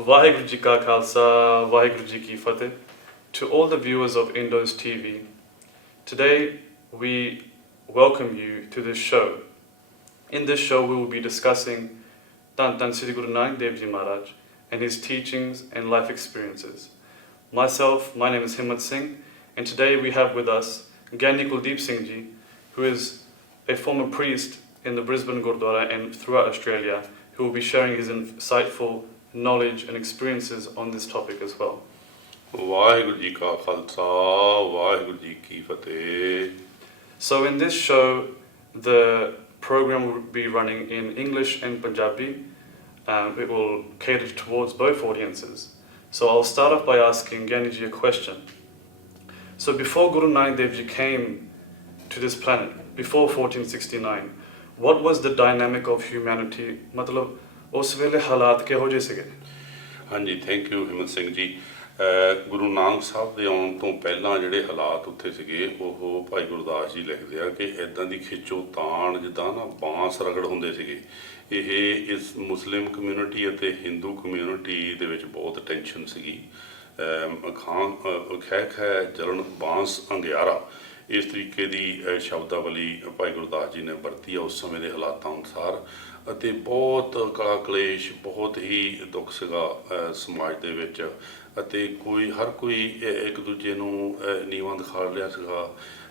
Vaheguru Ji Ka Khalsa, Vaheguru Ji Ki Fateh. To all the viewers of Indoz TV, today we welcome you to this show. In this show we will be discussing Tan Sri Guru Nanak Dev Ji Maharaj and his teachings and life experiences. My name is Himmat Singh, and today we have with us Gyani Kuldeep Singh Ji, who is a former priest in the Brisbane Gurdwara and throughout Australia, who will be sharing his insightful knowledge and experiences on this topic as well. Waheguru ji ਕਾ ਖਾਲਸਾ ਵਾਹਿਗੁਰੂ ਜੀ ਕੀ ਫਤਿਹ. So in this show, the program will be running in English and Punjabi. It will cater towards both audiences. So I'll start off by asking Gyani Ji a question. So before Guru Nanak Dev Ji came to this planet, before 1469, what was the dynamic of humanity? मतलब उस वेले हालात किहो ਜਿਹੇ ਸੀਗੇ? ਹਾਂਜੀ, thank you Himmat Singh ji. Guru Nanak Sahib ਦੇ ਆਉਣ ਤੋਂ ਪਹਿਲਾਂ ਜਿਹੜੇ ਹਾਲਾਤ ਉੱਥੇ ਸੀਗੇ, ਉਹ ਭਾਈ ਗੁਰਦਾਸ ਜੀ ਲਿਖਦੇ ਆ ਕਿ ਇੱਦਾਂ ਦੀ ਖਿੱਚੋ ਤਾਣ ਜਿੱਦਾਂ ਨਾ ਬਾਂਸ ਰਗੜ ਹੁੰਦੇ ਸੀਗੇ. ਇਹ ਇਸ ਮੁਸਲਿਮ ਕਮਿਊਨਿਟੀ ਅਤੇ ਹਿੰਦੂ ਕਮਿਊਨਿਟੀ ਦੇ ਵਿੱਚ ਬਹੁਤ ਟੈਨਸ਼ਨ ਸੀਗੀ. ਖੈ ਜਲਣ ਬਾਂਸ ਅੰਗਿਆਰਾ, ਇਸ ਤਰੀਕੇ ਦੀ ਸ਼ਬਦਾਵਲੀ ਭਾਈ ਗੁਰਦਾਸ ਜੀ ਨੇ ਵਰਤੀ ਆ ਉਸ ਸਮੇਂ ਦੇ ਹਾਲਾਤਾਂ ਅਨੁਸਾਰ. ਅਤੇ ਬਹੁਤ ਕਲਾ ਕਲੇਸ਼, ਬਹੁਤ ਹੀ ਦੁੱਖ ਸੀਗਾ ਸਮਾਜ ਦੇ ਵਿੱਚ, ਅਤੇ ਹਰ ਕੋਈ ਇੱਕ ਦੂਜੇ ਨੂੰ ਨੀਵਾਂ ਦਿਖਾ ਲਿਆ ਸੀਗਾ.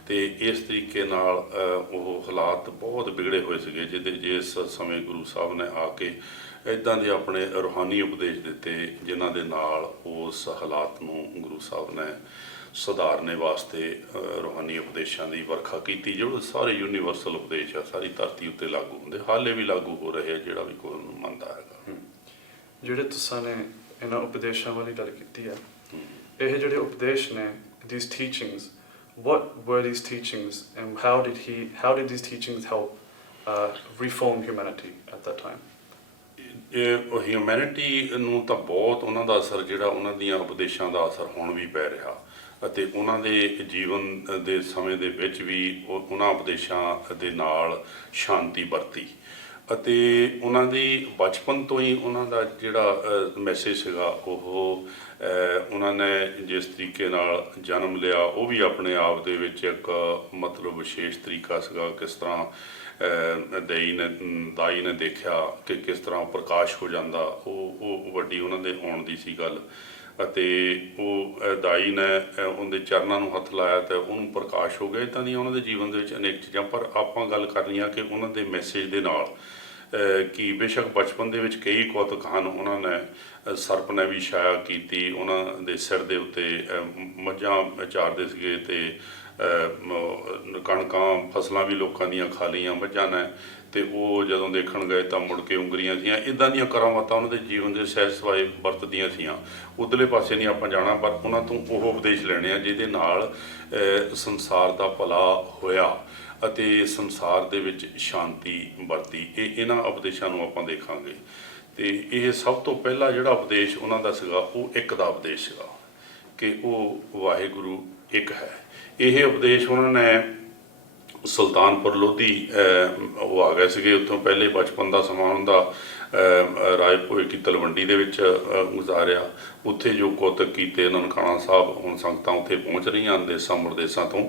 ਅਤੇ ਇਸ ਤਰੀਕੇ ਨਾਲ ਉਹ ਹਾਲਾਤ ਬਹੁਤ ਵਿਗੜੇ ਹੋਏ ਸੀਗੇ, ਜਿਸ ਸਮੇਂ ਗੁਰੂ ਸਾਹਿਬ ਨੇ ਆ ਕੇ ਇੱਦਾਂ ਦੇ ਆਪਣੇ ਰੂਹਾਨੀ ਉਪਦੇਸ਼ ਦਿੱਤੇ, ਜਿਨ੍ਹਾਂ ਦੇ ਨਾਲ ਉਸ ਹਾਲਾਤ ਨੂੰ ਗੁਰੂ ਸਾਹਿਬ ਨੇ ਸੁਧਾਰਨੇ ਵਾਸਤੇ ਰੂਹਾਨੀ ਉਪਦੇਸ਼ਾਂ ਦੀ ਵਰਖਾ ਕੀਤੀ, ਜਿਹੜੇ ਸਾਰੇ ਯੂਨੀਵਰਸਲ ਉਪਦੇਸ਼ ਆ, ਸਾਰੀ ਧਰਤੀ ਉੱਤੇ ਲਾਗੂ ਹੁੰਦੇ, ਹਾਲੇ ਵੀ ਲਾਗੂ ਹੋ ਰਹੇ ਆ, ਜਿਹੜਾ ਵੀ ਕੋਈ ਉਹਨੂੰ ਮੰਨਦਾ ਹੈਗਾ. ਜਿਹੜੇ ਤੁਸੀਂ ਨੇ ਇਹਨਾਂ ਉਪਦੇਸ਼ਾਂ ਵਾਲੀ ਗੱਲ ਕੀਤੀ ਹੈ, ਇਹ ਜਿਹੜੇ ਉਪਦੇਸ਼ ਨੇ, these teachings, what were these teachings and how did these teachings help reform humanity at that time? Humanity ਨੂੰ ਤਾਂ ਬਹੁਤ ਉਹਨਾਂ ਦਾ ਅਸਰ, ਜਿਹੜਾ ਉਹਨਾਂ ਦੀਆਂ ਉਪਦੇਸ਼ਾਂ ਦਾ ਅਸਰ ਹੁਣ ਵੀ ਪੈ ਰਿਹਾ, ਅਤੇ ਉਹਨਾਂ ਦੇ ਜੀਵਨ ਦੇ ਸਮੇਂ ਦੇ ਵਿੱਚ ਵੀ ਉਹਨਾਂ ਉਪਦੇਸ਼ਾਂ ਦੇ ਨਾਲ ਸ਼ਾਂਤੀ ਵਰਤੀ. ਅਤੇ ਉਹਨਾਂ ਦੀ ਬਚਪਨ ਤੋਂ ਹੀ ਉਹਨਾਂ ਦਾ ਜਿਹੜਾ ਮੈਸੇਜ ਸੀਗਾ, ਉਹ ਉਹਨਾਂ ਨੇ ਜਿਸ ਤਰੀਕੇ ਨਾਲ ਜਨਮ ਲਿਆ, ਉਹ ਵੀ ਆਪਣੇ ਆਪ ਦੇ ਵਿੱਚ ਇੱਕ ਮਤਲਬ ਵਿਸ਼ੇਸ਼ ਤਰੀਕਾ ਸੀਗਾ. ਕਿਸ ਤਰ੍ਹਾਂ ਦਾਈ ਨੇ ਦੇਖਿਆ ਕਿ ਕਿਸ ਤਰ੍ਹਾਂ ਪ੍ਰਕਾਸ਼ ਹੋ ਜਾਂਦਾ, ਉਹ ਵੱਡੀ ਉਹਨਾਂ ਦੇ ਆਉਣ ਦੀ ਸੀ ਗੱਲ. ਅਤੇ ਉਹ ਦਾਈ ਨੇ ਉਹਦੇ ਚਰਨਾਂ ਨੂੰ ਹੱਥ ਲਾਇਆ ਅਤੇ ਉਹਨੂੰ ਪ੍ਰਕਾਸ਼ ਹੋ ਗਿਆ. ਇੱਦਾਂ ਦੀਆਂ ਉਹਨਾਂ ਦੇ ਜੀਵਨ ਦੇ ਵਿੱਚ ਅਨੇਕ ਚੀਜ਼ਾਂ, ਪਰ ਆਪਾਂ ਗੱਲ ਕਰਨੀ ਆ ਕਿ ਉਹਨਾਂ ਦੇ ਮੈਸੇਜ ਦੇ ਨਾਲ ਕਿ ਬੇਸ਼ੱਕ ਬਚਪਨ ਦੇ ਵਿੱਚ ਕਈ ਕੌਤਕ ਹਨ. ਉਹਨਾਂ ਨੇ ਸਰਪ ਨੇ ਵੀ ਛਾਇਆ ਕੀਤੀ, ਉਹਨਾਂ ਦੇ ਸਿਰ ਦੇ ਉੱਤੇ ਮੱਝਾਂ ਚਾਰਦੇ ਸੀਗੇ, ਅਤੇ ਕਣਕਾਂ ਫਸਲਾਂ ਵੀ ਲੋਕਾਂ ਦੀਆਂ ਖਾ ਲਈਆਂ ਮੱਝਾਂ ਨੇ, ਅਤੇ ਉਹ ਜਦੋਂ ਦੇਖਣ ਗਏ ਤਾਂ ਮੁੜ ਕੇ ਉਂਗਰੀਆਂ ਸੀਆਂ. ਇੱਦਾਂ ਦੀਆਂ ਕਰਾਮਾਤਾਂ ਉਹਨਾਂ ਦੇ ਜੀਵਨ ਦੇ ਸਹਿਜ ਸਵਾਏ ਵਰਤਦੀਆਂ ਸੀਆਂ. ਉੱਧਰਲੇ ਪਾਸੇ ਨਹੀਂ ਆਪਾਂ ਜਾਣਾ, ਪਰ ਉਹਨਾਂ ਤੋਂ ਉਹ ਉਪਦੇਸ਼ ਲੈਣੇ ਆ ਜਿਹਦੇ ਨਾਲ ਸੰਸਾਰ ਦਾ ਭਲਾ ਹੋਇਆ ਅਤੇ ਸੰਸਾਰ ਦੇ ਵਿੱਚ ਸ਼ਾਂਤੀ ਵਰਤੀ. ਇਹਨਾਂ ਉਪਦੇਸ਼ਾਂ ਨੂੰ ਆਪਾਂ ਦੇਖਾਂਗੇ. ਅਤੇ ਇਹ ਸਭ ਤੋਂ ਪਹਿਲਾ ਜਿਹੜਾ ਉਪਦੇਸ਼ ਉਹਨਾਂ ਦਾ ਸੀਗਾ, ਉਹ ਇੱਕ ਦਾ ਉਪਦੇਸ਼ ਸੀਗਾ ਕਿ ਉਹ ਵਾਹਿਗੁਰੂ ਇੱਕ ਹੈ. ਇਹ ਉਪਦੇਸ਼ ਉਹਨਾਂ ਨੇ ਸੁਲਤਾਨਪੁਰ ਲੋਧੀ ਉਹ ਆ ਗਏ ਸੀਗੇ, ਉੱਥੋਂ ਪਹਿਲੇ ਬਚਪਨ ਦਾ ਸਮਾਂ ਹੁੰਦਾ ਰਾਏ ਭੋਏ ਕੀ ਤਲਵੰਡੀ ਦੇ ਵਿੱਚ ਗੁਜ਼ਾਰਿਆ. ਉੱਥੇ ਜੋ ਕੌਤਕ ਕੀਤੇ ਨਨਕਾਣਾ ਸਾਹਿਬ, ਹੁਣ ਸੰਗਤਾਂ ਉੱਥੇ ਪਹੁੰਚ ਰਹੀਆਂ ਹਨ ਦੇਸਾਂ ਪ੍ਰਦੇਸਾਂ ਤੋਂ,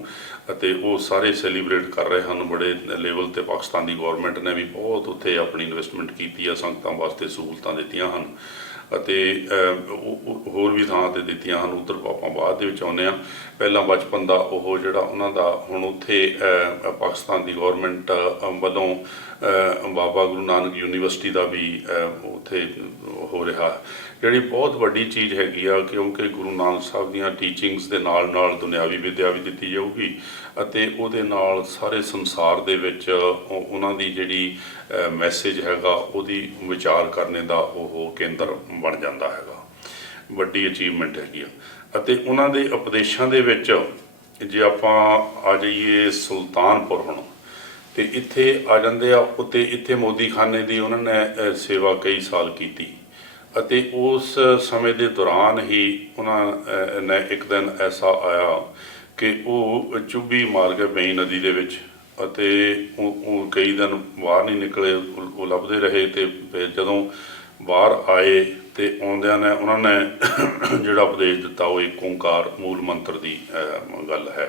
ਅਤੇ ਉਹ ਸਾਰੇ ਸੈਲੀਬ੍ਰੇਟ ਕਰ ਰਹੇ ਹਨ ਬੜੇ ਲੈਵਲ 'ਤੇ. ਪਾਕਿਸਤਾਨ ਦੀ ਗੌਰਮੈਂਟ ਨੇ ਵੀ ਬਹੁਤ ਉੱਥੇ ਆਪਣੀ ਇਨਵੈਸਟਮੈਂਟ ਕੀਤੀ ਆ, ਸੰਗਤਾਂ ਵਾਸਤੇ ਸਹੂਲਤਾਂ ਦਿੱਤੀਆਂ ਹਨ, ਅਤੇ ਹੋਰ ਵੀ ਥਾਂ 'ਤੇ ਦਿੱਤੀਆਂ ਹਨ. ਉੱਧਰ ਆਪਾਂ ਬਾਅਦ ਦੇ ਵਿੱਚ ਆਉਂਦੇ ਹਾਂ. ਪਹਿਲਾਂ ਬਚਪਨ ਦਾ ਉਹ ਜਿਹੜਾ ਉਹਨਾਂ ਦਾ, ਹੁਣ ਉੱਥੇ ਪਾਕਿਸਤਾਨ ਦੀ ਗੌਰਮੈਂਟ ਵੱਲੋਂ ਬਾਬਾ ਗੁਰੂ ਨਾਨਕ ਯੂਨੀਵਰਸਿਟੀ ਦਾ ਵੀ ਉੱਥੇ ਹੋ ਰਿਹਾ, ਜਿਹੜੀ ਬਹੁਤ ਵੱਡੀ ਚੀਜ਼ ਹੈਗੀ ਆ, ਕਿਉਂਕਿ ਗੁਰੂ ਨਾਨਕ ਸਾਹਿਬ ਦੀਆਂ ਟੀਚਿੰਗਸ ਦੇ ਨਾਲ ਨਾਲ ਦੁਨਿਆਵੀ ਵਿੱਦਿਆ ਵੀ ਦਿੱਤੀ ਜਾਊਗੀ, ਅਤੇ ਉਹਦੇ ਨਾਲ ਸਾਰੇ ਸੰਸਾਰ ਦੇ ਵਿੱਚ ਉਹਨਾਂ ਦੀ ਜਿਹੜੀ ਮੈਸੇਜ ਹੈਗਾ, ਉਹਦੀ ਵਿਚਾਰ ਕਰਨੇ ਦਾ ਉਹ ਕੇਂਦਰ ਬਣ ਜਾਂਦਾ ਹੈਗਾ. ਵੱਡੀ ਅਚੀਵਮੈਂਟ ਹੈਗੀ ਆ. ਅਤੇ ਉਹਨਾਂ ਦੇ ਉਪਦੇਸ਼ਾਂ ਦੇ ਵਿੱਚ ਜੇ ਆਪਾਂ ਆ ਜਾਈਏ ਸੁਲਤਾਨਪੁਰ ਹੁਣ, ਅਤੇ ਇੱਥੇ ਆ ਜਾਂਦੇ ਆ, ਉੱਤੇ ਇੱਥੇ ਮੋਦੀਖਾਨੇ ਦੀ ਉਹਨਾਂ ਨੇ ਸੇਵਾ ਕਈ ਸਾਲ ਕੀਤੀ, ਅਤੇ ਉਸ ਸਮੇਂ ਦੇ ਦੌਰਾਨ ਹੀ ਉਹਨਾਂ ਨੇ ਇੱਕ ਦਿਨ ਐਸਾ ਆਇਆ ਕਿ ਉਹ ਚੁੱਭੀ ਮਾਰ ਕੇ ਪਈ ਨਦੀ ਦੇ ਵਿੱਚ, ਅਤੇ ਉਹ ਕਈ ਦਿਨ ਬਾਹਰ ਨਹੀਂ ਨਿਕਲੇ, ਉਹ ਲੱਭਦੇ ਰਹੇ। ਅਤੇ ਫਿਰ ਜਦੋਂ ਬਾਹਰ ਆਏ ਤੇ ਆਉਂਦਿਆਂ ਨੇ ਉਹਨਾਂ ਨੇ ਜਿਹੜਾ ਉਪਦੇਸ਼ ਦਿੱਤਾ ਉਹ ਇੱਕ ਓਂਕਾਰ ਮੂਲ ਮੰਤਰ ਦੀ ਗੱਲ ਹੈ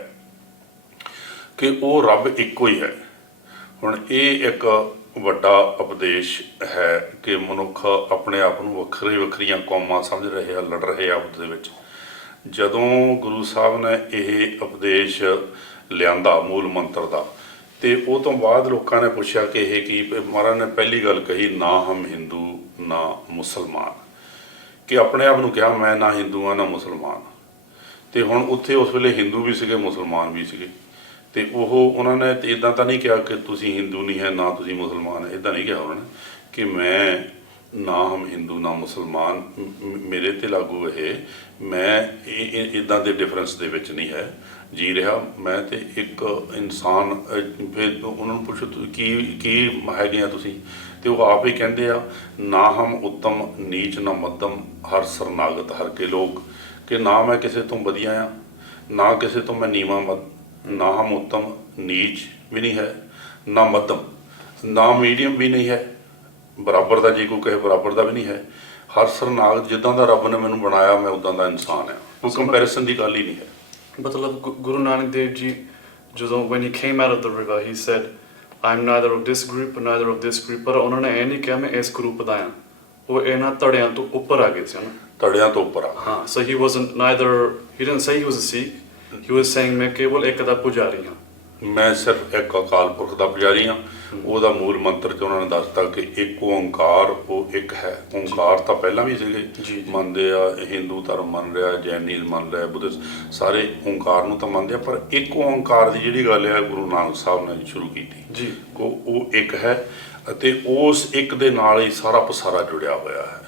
ਕਿ ਉਹ ਰੱਬ ਇੱਕੋ ਹੀ ਹੈ। ਹੁਣ ਇਹ ਇੱਕ ਵੱਡਾ ਉਪਦੇਸ਼ ਹੈ ਕਿ ਮਨੁੱਖ ਆਪਣੇ ਆਪ ਨੂੰ ਵੱਖਰੀਆਂ ਕੌਮਾਂ ਸਮਝ ਰਹੇ ਆ, ਲੜ ਰਹੇ ਆ ਆਪਸ ਦੇ ਵਿੱਚ। ਜਦੋਂ ਗੁਰੂ ਸਾਹਿਬ ਨੇ ਇਹ ਉਪਦੇਸ਼ ਲਿਆਂਦਾ ਮੂਲ ਮੰਤਰ ਦਾ, ਤੇ ਉਹ ਤੋਂ ਬਾਅਦ ਲੋਕਾਂ ਨੇ ਪੁੱਛਿਆ ਕਿ ਇਹ ਕੀ। ਮਹਾਰਾਜ ਨੇ ਪਹਿਲੀ ਗੱਲ ਕਹੀ, ਨਾ ਹਮ ਹਿੰਦੂ ਨਾ ਮੁਸਲਮਾਨ, ਕਿ ਆਪਣੇ ਆਪ ਨੂੰ ਕਿਹਾ ਮੈਂ ਨਾ ਹਿੰਦੂ ਹਾਂ ਨਾ ਮੁਸਲਮਾਨ। ਤੇ ਹੁਣ ਉੱਥੇ ਉਸ ਵੇਲੇ ਹਿੰਦੂ ਵੀ ਸੀਗੇ, ਮੁਸਲਮਾਨ ਵੀ ਸੀਗੇ, ਤੇ ਉਹਨਾਂ ਨੇ ਇੱਦਾਂ ਤਾਂ ਨਹੀਂ ਕਿਹਾ ਕਿ ਤੁਸੀਂ ਹਿੰਦੂ ਨਹੀਂ ਹੈ ਨਾ ਤੁਸੀਂ ਮੁਸਲਮਾਨ ਹੈ, ਇੱਦਾਂ ਨਹੀਂ ਕਿਹਾ ਉਹਨਾਂ ਨੇ ਕਿ ਮੈਂ ਨਾ ਹਮ ਹਿੰਦੂ ਨਾ ਮੁਸਲਮਾਨ, ਮੇਰੇ ਤੇ ਲਾਗੂ ਇਹ, ਮੈਂ ਇੱਦਾਂ ਦੇ ਡਿਫਰੈਂਸ ਦੇ ਵਿੱਚ ਨਹੀਂ ਹੈ ਜੀ ਰਿਹਾ, ਮੈਂ ਤੇ ਇੱਕ ਇਨਸਾਨ। ਫਿਰ ਉਹਨਾਂ ਨੂੰ ਪੁੱਛੋ ਕੀ ਹੈਗੇ ਆ ਤੁਸੀਂ, ਤੇ ਉਹ ਆਪ ਹੀ ਕਹਿੰਦੇ ਆ, ਨਾ ਹਮ ਉੱਤਮ ਨੀਚ ਨਾ ਮੱਧਮ ਹਰ ਸਰਨਾਗਤ ਹਰ ਕੇ ਲੋਕ, ਕਿ ਨਾ ਮੈਂ ਕਿਸੇ ਤੋਂ ਵਧੀਆ ਆ ਨਾ ਕਿਸੇ ਤੋਂ ਮੈਂ ਨੀਵਾਂ, ਨਾ ਹਮ ਉੱਤਮ ਨੀਚ ਵੀ ਨਹੀਂ ਹੈ ਨਾ ਮੱਧਮ, ਨਾ ਮੀਡੀਅਮ ਵੀ ਨਹੀਂ ਹੈ, ਬਰਾਬਰ ਦਾ ਜੇ ਕੋਈ ਕਹੇ ਬਰਾਬਰ ਦਾ ਵੀ ਨਹੀਂ ਹੈ, ਹਰ ਸਰਨਾਗਤ ਜਿੱਦਾਂ ਦਾ ਰੱਬ ਨੇ ਮੈਨੂੰ ਬਣਾਇਆ ਮੈਂ ਉੱਦਾਂ ਦਾ ਇਨਸਾਨ ਆ, ਕੋਈ ਕੰਪੈਰੀਸਨ ਦੀ ਗੱਲ ਹੀ ਨਹੀਂ ਹੈ। ਮਤਲਬ ਗੁਰੂ ਨਾਨਕ ਦੇਵ ਜੀ ਜਦੋਂ when he came out of the river he said I'm neither of this group neither of this group, ਪਰ ਉਹਨਾਂ ਨੇ ਇਹ ਨਹੀਂ ਕਿਹਾ ਮੈਂ ਇਸ ਗਰੁੱਪ ਦਾ ਹਾਂ, ਉਹ ਇਹਨਾਂ ਧੜਿਆਂ ਤੋਂ ਉੱਪਰ ਆ ਗਏ ਸੀ ਨਾ, ਧੜਿਆਂ ਤੋਂ ਉੱਪਰ ਆ। ਹਾਂ, so he wasn't neither, he didn't say he was a Sikh, he was saying ਮੈਂ ਕੇਵਲ ਇੱਕ ਦਾ ਪੁਜਾਰੀ ਹਾਂ, ਮੈਂ ਸਿਰਫ ਇੱਕ ਅਕਾਲ ਪੁਰਖ ਦਾ ਪੁਜਾਰੀ ਹਾਂ। ਉਹਦਾ ਮੂਲ ਮੰਤਰ 'ਚ ਉਹਨਾਂ ਨੇ ਦੱਸਤਾ ਕਿ ਇੱਕ ਓਂਕਾਰ, ਉਹ ਇੱਕ ਹੈ। ਓਂਕਾਰ ਤਾਂ ਪਹਿਲਾਂ ਵੀ ਸੀਗੇ ਮੰਨਦੇ ਆ, ਹਿੰਦੂ ਧਰਮ ਮੰਨ ਰਿਹਾ, ਜੈਨੀਜ਼ ਮੰਨ ਰਿਹਾ, ਬੁੱਧਿਸਟ ਸਾਰੇ ਓਂਕਾਰ ਨੂੰ ਤਾਂ ਮੰਨਦੇ ਆ, ਪਰ ਇੱਕ ਓਂਕਾਰ ਦੀ ਜਿਹੜੀ ਗੱਲ ਹੈ ਗੁਰੂ ਨਾਨਕ ਸਾਹਿਬ ਨੇ ਸ਼ੁਰੂ ਕੀਤੀ ਜੀ, ਉਹ ਇੱਕ ਹੈ ਅਤੇ ਉਸ ਇੱਕ ਦੇ ਨਾਲ ਹੀ ਸਾਰਾ ਪਸਾਰਾ ਜੁੜਿਆ ਹੋਇਆ ਹੈ।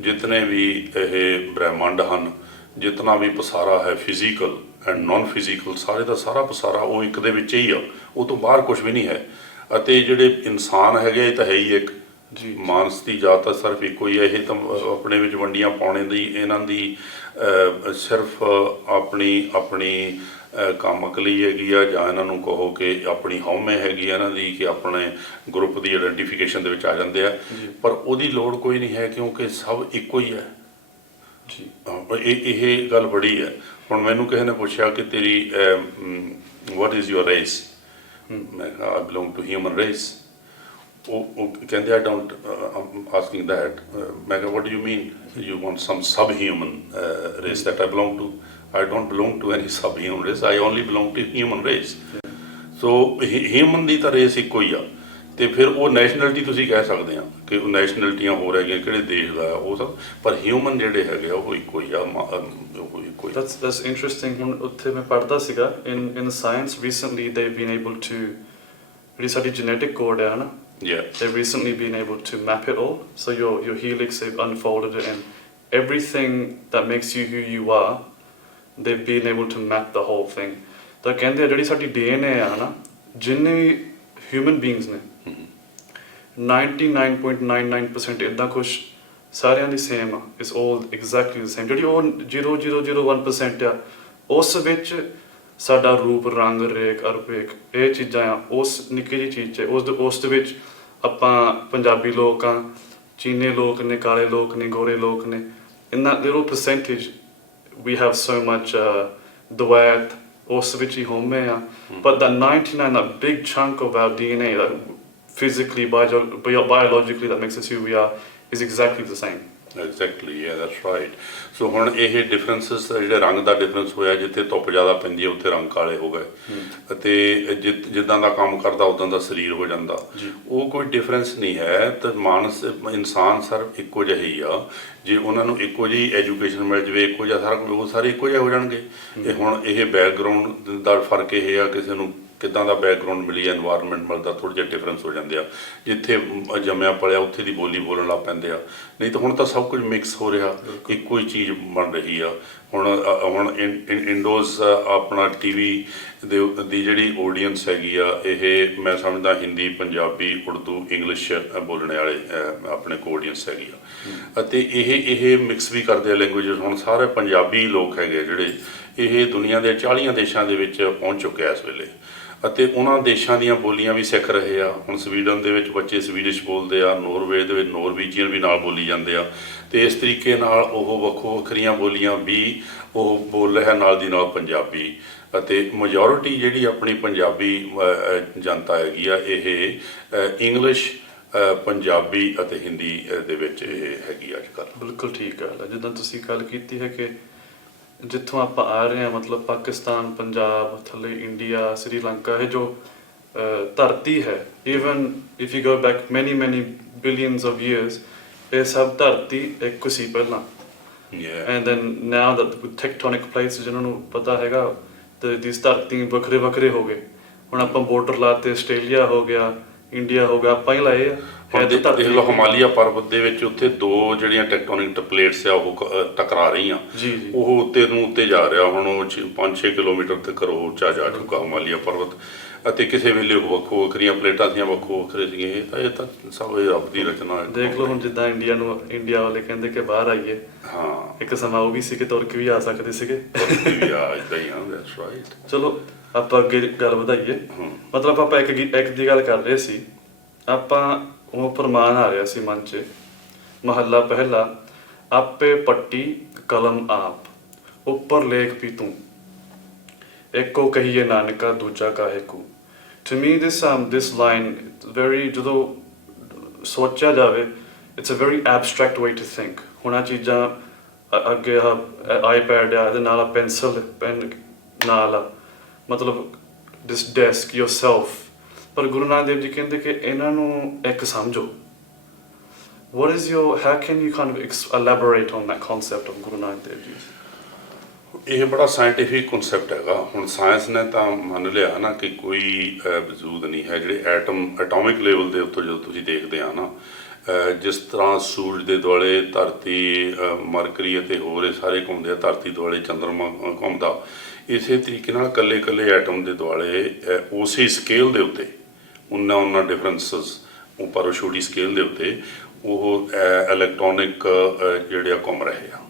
ਜਿਤਨੇ ਵੀ ਇਹ ਬ੍ਰਹਿਮੰਡ ਹਨ, ਜਿਤਨਾ ਵੀ ਪਸਾਰਾ ਹੈ ਫਿਜ਼ੀਕਲ ਐਂਡ ਨੋਨ ਫਿਜ਼ੀਕਲ, ਸਾਰੇ ਦਾ ਸਾਰਾ ਪਸਾਰਾ ਉਹ ਇੱਕ ਦੇ ਵਿੱਚ ਹੀ ਆ, ਉਹ ਤੋਂ ਬਾਹਰ ਕੁਝ ਵੀ ਨਹੀਂ ਹੈ। ਅਤੇ ਜਿਹੜੇ ਇਨਸਾਨ ਹੈਗੇ ਇਹ ਤਾਂ ਹੈ ਹੀ ਇੱਕ, ਮਾਨਸ ਦੀ ਜਾਤ ਤਾਂ ਸਿਰਫ ਇੱਕੋ ਹੀ ਹੈ। ਇਹ ਤਾਂ ਆਪਣੇ ਵਿੱਚ ਵੰਡੀਆਂ ਪਾਉਣੇ ਦੀ ਇਹਨਾਂ ਦੀ ਸਿਰਫ ਆਪਣੀ ਕਾਮਕਲੀ ਹੈਗੀ ਆ, ਜਾਂ ਇਹਨਾਂ ਨੂੰ ਕਹੋ ਕਿ ਆਪਣੀ ਹਉਮੈ ਹੈਗੀ ਆ ਇਹਨਾਂ ਦੀ, ਕਿ ਆਪਣੇ ਗਰੁੱਪ ਦੀ ਆਇਡੈਂਟੀਫਿਕੇਸ਼ਨ ਦੇ ਵਿੱਚ ਆ ਜਾਂਦੇ ਆ, ਪਰ ਉਹਦੀ ਲੋੜ ਕੋਈ ਨਹੀਂ ਹੈ ਕਿਉਂਕਿ ਸਭ ਇੱਕੋ ਹੀ ਹੈ ਜੀ। ਇਹ ਗੱਲ ਬੜੀ ਹੈ। ਹੁਣ ਮੈਨੂੰ ਕਿਸੇ ਨੇ ਪੁੱਛਿਆ ਕਿ ਤੇਰੀ what is your race, ਮੈਂ ਕਿਹਾ I belong to human race। ਉਹ ਕਹਿੰਦੇ I don't, I'm asking that, ਮੈਂ ਕਿਹਾ what do you mean, you want some subhuman race that I belong to, I don't belong to any subhuman race, I only belong to human race। so human ਦੀ ਤਾਂ race ਇੱਕੋ ਹੀ ਆ, ਤੇ ਫਿਰ ਉਹ nationality ਤੁਸੀਂ ਕਹਿ ਸਕਦੇ ਆ ਕਿ ਉਹ ਨੈਸ਼ਨੈਲਿਟੀਆਂ ਹੋਰ ਹੈਗੀਆਂ ਕਿਹੜੇ ਦੇਸ਼ ਦਾ ਉਹ ਸਭ, ਪਰ ਹਿਊਮਨ ਜਿਹੜੇ ਹੈਗੇ ਉਹ ਇੱਕੋ ਹੀ ਆ, ਉਹ ਇੱਕੋ ਹੀ। That's interesting। ਹੁਣ ਉੱਥੇ ਮੈਂ ਪੜ੍ਹਦਾ ਸੀਗਾ in science recently they've been able to, ਜਿਹੜੀ ਸਾਡੀ genetic code ਹੈ ਨਾ, they've recently been able to map it all, so your helix, they've unfolded it, and everything that makes you who you are, they've been able to map the whole thing। ਤਾਂ ਕਹਿੰਦੇ ਜਿਹੜੀ ਸਾਡੀ DNA ਆ ਨਾ, ਜਿੰਨੇ ਵੀ human beings ਨੇ 99.99% ਇੱਦਾਂ ਕੁਛ ਸਾਰਿਆਂ ਦੀ ਸੇਮ ਆ, it's all exactly the same. ਜਿਹੜੀ ਉਹ 0.001% ਆ, ਉਸ ਵਿੱਚ ਸਾਡਾ ਰੂਪ, ਰੰਗ, ਰੇਖ, ਅਰਪੇਖ, ਇਹ ਚੀਜ਼ਾਂ ਆ ਉਸ ਨਿੱਕੀ ਜਿਹੀ ਚੀਜ਼ 'ਚ। ਉਸ ਦੇ ਵਿੱਚ ਆਪਾਂ ਪੰਜਾਬੀ ਲੋਕ ਆ, ਚੀਨੀ ਲੋਕ ਨੇ, ਕਾਲੇ ਲੋਕ ਨੇ, ਗੋਰੇ ਲੋਕ ਨੇ, ਇਨ that little percentage we have so much ਦੁਵੈਤ, ਉਸ ਵਿੱਚ ਹੀ ਹੋਮੇ ਆ, but that 99, that big chunk of our DNA, that physically, biologically that makes us who we are, is exactly the same। Exactly, yeah, that's right। so ਹੁਣ ਇਹ differences ਜਿਹੜੇ ਰੰਗ ਦਾ difference ਹੋਇਆ, ਜਿੱਥੇ ਧੁੱਪ ਜ਼ਿਆਦਾ ਪੈਂਦੀ ਹੈ ਉੱਥੇ ਰੰਗ ਕਾਲੇ ਹੋ ਗਏ, ਅਤੇ ਜਿੱਦਾਂ ਦਾ ਕੰਮ ਕਰਦਾ ਉੱਦਾਂ ਦਾ ਸਰੀਰ ਹੋ ਜਾਂਦਾ, ਉਹ ਕੋਈ ਡਿਫਰੈਂਸ ਨਹੀਂ ਹੈ। ਤੇ ਮਾਨਸ ਇਨਸਾਨ ਸਿਰਫ ਇੱਕੋ ਜਿਹੇ ਹੀ ਆ, ਜੇ ਉਹਨਾਂ ਨੂੰ ਇੱਕੋ ਜਿਹੀ ਐਜੂਕੇਸ਼ਨ ਮਿਲ ਜਾਵੇ, ਇੱਕੋ ਜਿਹਾ ਸਾਰਾ ਕੁਝ, ਉਹ ਸਾਰੇ ਇੱਕੋ ਜਿਹੇ ਹੋ ਜਾਣਗੇ। ਤੇ ਹੁਣ ਇਹ ਬੈਕਗਰਾਊਂਡ ਦਾ ਫਰਕ ਇਹ ਆ, ਕਿਸੇ ਨੂੰ ਕਿੱਦਾਂ ਦਾ ਬੈਕਗਰਾਊਂਡ ਮਿਲੀ, ਐਨਵਾਇਰਨਮੈਂਟ ਮਿਲਦਾ, ਥੋੜ੍ਹੇ ਜਿਹੇ ਡਿਫਰੈਂਸ ਹੋ ਜਾਂਦੇ ਆ। ਜਿੱਥੇ ਜੰਮਿਆ ਪਲਿਆ ਉੱਥੇ ਦੀ ਬੋਲੀ ਬੋਲਣ ਲੱਗ ਪੈਂਦੇ ਆ, ਨਹੀਂ ਤਾਂ ਹੁਣ ਤਾਂ ਸਭ ਕੁਝ ਮਿਕਸ ਹੋ ਰਿਹਾ, ਇੱਕੋ ਹੀ ਚੀਜ਼ ਬਣ ਰਹੀ ਆ। ਹੁਣ ਇੰਡੋਜ਼ ਆਪਣਾ TV ਦੀ ਜਿਹੜੀ ਆਡੀਅנס ਹੈਗੀ ਆ, ਇਹ ਮੈਂ ਸਮਝਦਾ ਹਿੰਦੀ, ਪੰਜਾਬੀ, ਉਰਦੂ, ਇੰਗਲਿਸ਼ ਬੋਲਣੇ ਵਾਲੇ ਆਪਣੇ ਕੋ ਆਡੀਅנס ਹੈਗੀ ਆ, ਅਤੇ ਇਹ ਮਿਕਸ ਵੀ ਕਰਦੇ ਆ ਲੈਂਗੁਏਜਸ। ਹੁਣ ਸਾਰੇ ਪੰਜਾਬੀ ਲੋਕ ਹੈਗੇ ਜਿਹੜੇ, ਇਹ ਦੁਨੀਆ ਦੇ 40 ਦੇਸ਼ਾਂ ਦੇ ਵਿੱਚ ਪਹੁੰਚ ਚੁੱਕੇ ਆ ਇਸ ਵੇਲੇ, ਅਤੇ ਉਹਨਾਂ ਦੇਸ਼ਾਂ ਦੀਆਂ ਬੋਲੀਆਂ ਵੀ ਸਿੱਖ ਰਹੇ ਆ। ਹੁਣ ਸਵੀਡਨ ਦੇ ਵਿੱਚ ਬੱਚੇ ਸਵੀਡਿਸ਼ ਬੋਲਦੇ ਆ, ਨੋਰਵੇ ਦੇ ਵਿੱਚ ਨੋਰਵੀਜੀਅਨ ਵੀ ਨਾਲ ਬੋਲੀ ਜਾਂਦੇ ਆ, ਅਤੇ ਇਸ ਤਰੀਕੇ ਨਾਲ ਉਹ ਵੱਖੋ ਵੱਖਰੀਆਂ ਬੋਲੀਆਂ ਵੀ ਉਹ ਬੋਲ ਰਿਹਾ, ਨਾਲ ਦੀ ਨਾਲ ਪੰਜਾਬੀ। ਅਤੇ ਮੈਜੋਰਿਟੀ ਜਿਹੜੀ ਆਪਣੀ ਪੰਜਾਬੀ ਜਨਤਾ ਹੈਗੀ ਆ, ਇਹ ਇੰਗਲਿਸ਼, ਪੰਜਾਬੀ ਅਤੇ ਹਿੰਦੀ ਦੇ ਵਿੱਚ ਇਹ ਹੈਗੀ ਅੱਜ ਕੱਲ੍ਹ। ਬਿਲਕੁਲ ਠੀਕ ਗੱਲ ਹੈ। ਜਿੱਦਾਂ ਤੁਸੀਂ ਗੱਲ ਕੀਤੀ ਹੈ ਕਿ ਜਿੱਥੋਂ ਆਪਾਂ ਆ ਰਹੇ ਹਾਂ, ਮਤਲਬ ਪਾਕਿਸਤਾਨ, ਪੰਜਾਬ, ਥੱਲੇ ਇੰਡੀਆ, ਸ੍ਰੀਲੰਕਾ, ਇਹ ਜੋ ਧਰਤੀ ਹੈ, even if you go back many billions of years, ਇਹ ਸਭ ਧਰਤੀ ਇੱਕ ਸੀ ਪਹਿਲਾਂ। And then now that tectonic plates, ਜਿਹਨਾਂ ਨੂੰ ਪਤਾ ਹੈਗਾ, ਤੇ ਦਿਸ ਧਰਤੀ ਵੱਖਰੇ ਵੱਖਰੇ ਹੋ ਗਏ। ਹੁਣ ਆਪਾਂ ਬਾਰਡਰ ਲਾਤੇ, ਆਸਟ੍ਰੇਲੀਆ ਹੋ ਗਿਆ, ਇੰਡੀਆ ਹੋ ਗਿਆ, ਆਪਾਂ ਹੀ ਲਾਏ ਆ। ਦੇਖ ਲਓ ਹਿਮਾਲਿਆ ਪਰਬਤ ਦੇ ਵਿੱਚ ਉੱਥੇ ਦੋ ਜਿਹੜੀਆਂ ਟੈਕਟੋਨਿਕ ਪਲੇਟਸ ਆ ਉਹ ਟਕਰਾ ਰਹੀਆਂ, ਉਹ ਉੱਤੇ ਨੂੰ ਉੱਤੇ ਜਾ ਰਿਹਾ। ਹੁਣ ਉਹ 5-6 ਕਿਲੋਮੀਟਰ ਤੱਕ ਉੱਚਾ ਜਾ ਚੁੱਕਾ ਹਿਮਾਲਿਆ ਪਰਬਤ, ਅਤੇ ਕਿਸੇ ਵੇਲੇ ਉਹ ਵੱਖੋ ਵੱਖਰੀਆਂ ਪਲੇਟਾਂ ਸੀਆਂ, ਵੱਖੋ ਵੱਖਰੇ ਸੀਗੇ। ਇਹ ਤਾਂ ਸਭ ਇਹ ਰੱਬ ਦੀ ਰਚਨਾ ਹੈ। ਦੇਖ ਲਓ ਹੁਣ ਜਿੱਦਾਂ ਇੰਡੀਆ ਵਾਲੇ ਕਹਿੰਦੇ ਕਿ ਬਾਹਰ ਆਈਏ, ਹਾਂ, ਇੱਕ ਸਮਾਂ ਉਹ ਵੀ ਸੀ ਕਿ ਤੁਰ ਕੇ ਵੀ ਆ ਸਕਦੇ ਸੀਗੇ। ਇੱਦਾਂ ਹੀ ਆ, ਦੈਟਸ ਰਾਈਟ। ਚਲੋ ਆਪਾਂ ਅੱਗੇ ਗੱਲ ਵਧਾਈਏ। ਮਤਲਬ ਆਪਾਂ ਇੱਕ ਦੀ ਗੱਲ ਕਰ ਰਹੇ ਸੀ, ਆਪਾਂ ਉਹ ਫਰਮਾਨ ਆ ਰਿਹਾ ਸੀ ਮਨ 'ਚ, ਮਹੱਲਾ ਪਹਿਲਾ, ਆਪੇ ਪੱਟੀ ਕਲਮ ਆਪ, ਉੱਪਰ ਲੇਖ ਵੀ ਤੂੰ, ਇੱਕੋ ਕਹੀਏ ਨਾਨਕਾ ਦੂਜਾ ਕਾਹੇ ਕੂ। To me this line very, ਜਦੋਂ ਸੋਚਿਆ ਜਾਵੇ, it's a very abstract way to think। ਹੁਣ ਆਹ ਚੀਜ਼ਾਂ ਅੱਗੇ ਆਈਪੈਡ ਆ, ਇਹਦੇ ਨਾਲ ਪੈਨਸਲ ਪੈਨ ਨਾਲ ਆ, ਮਤਲਬ this desk, yourself। ਪਰ ਗੁਰੂ ਨਾਨਕ ਦੇਵ ਜੀ ਕਹਿੰਦੇ ਕਿ ਇਹਨਾਂ ਨੂੰ ਇੱਕ ਸਮਝੋ। how can you kind of elaborate on that concept of Guru Nanak Dev ji? ਇਹ ਬੜਾ ਸਾਇੰਟੀਫਿਕ ਕਨਸੈਪਟ ਹੈਗਾ। ਹੁਣ ਸਾਇੰਸ ਨੇ ਤਾਂ ਮੰਨ ਲਿਆ ਨਾ ਕਿ ਕੋਈ ਵਜੂਦ ਨਹੀਂ ਹੈ। ਜਿਹੜੇ ਐਟੋਮਿਕ ਲੈਵਲ ਦੇ ਉੱਤੇ ਜਦੋਂ ਤੁਸੀਂ ਦੇਖਦੇ ਆ ਨਾ, ਜਿਸ ਤਰ੍ਹਾਂ ਸੂਰਜ ਦੇ ਦੁਆਲੇ ਧਰਤੀ, ਮਰਕਰੀ ਅਤੇ ਹੋਰ ਇਹ ਸਾਰੇ ਘੁੰਮਦੇ ਆ, ਧਰਤੀ ਦੁਆਲੇ ਚੰਦਰਮਾ ਘੁੰਮਦਾ, ਇਸੇ ਤਰੀਕੇ ਨਾਲ ਇਕੱਲੇ ਇਕੱਲੇ ਐਟਮ ਦੇ ਦੁਆਲੇ ਉਸੇ ਸਕੇਲ ਦੇ ਉੱਤੇ ਉਹਨਾਂ ਡਿਫਰੈਂਸਸ ਪਰ ਛੋਟੀ ਸਕੇਲ ਦੇ ਉੱਤੇ ਉਹ ਇਲੈਕਟ੍ਰੋਨਿਕ ਜਿਹੜੇ ਆ ਘੁੰਮ ਰਹੇ ਆ।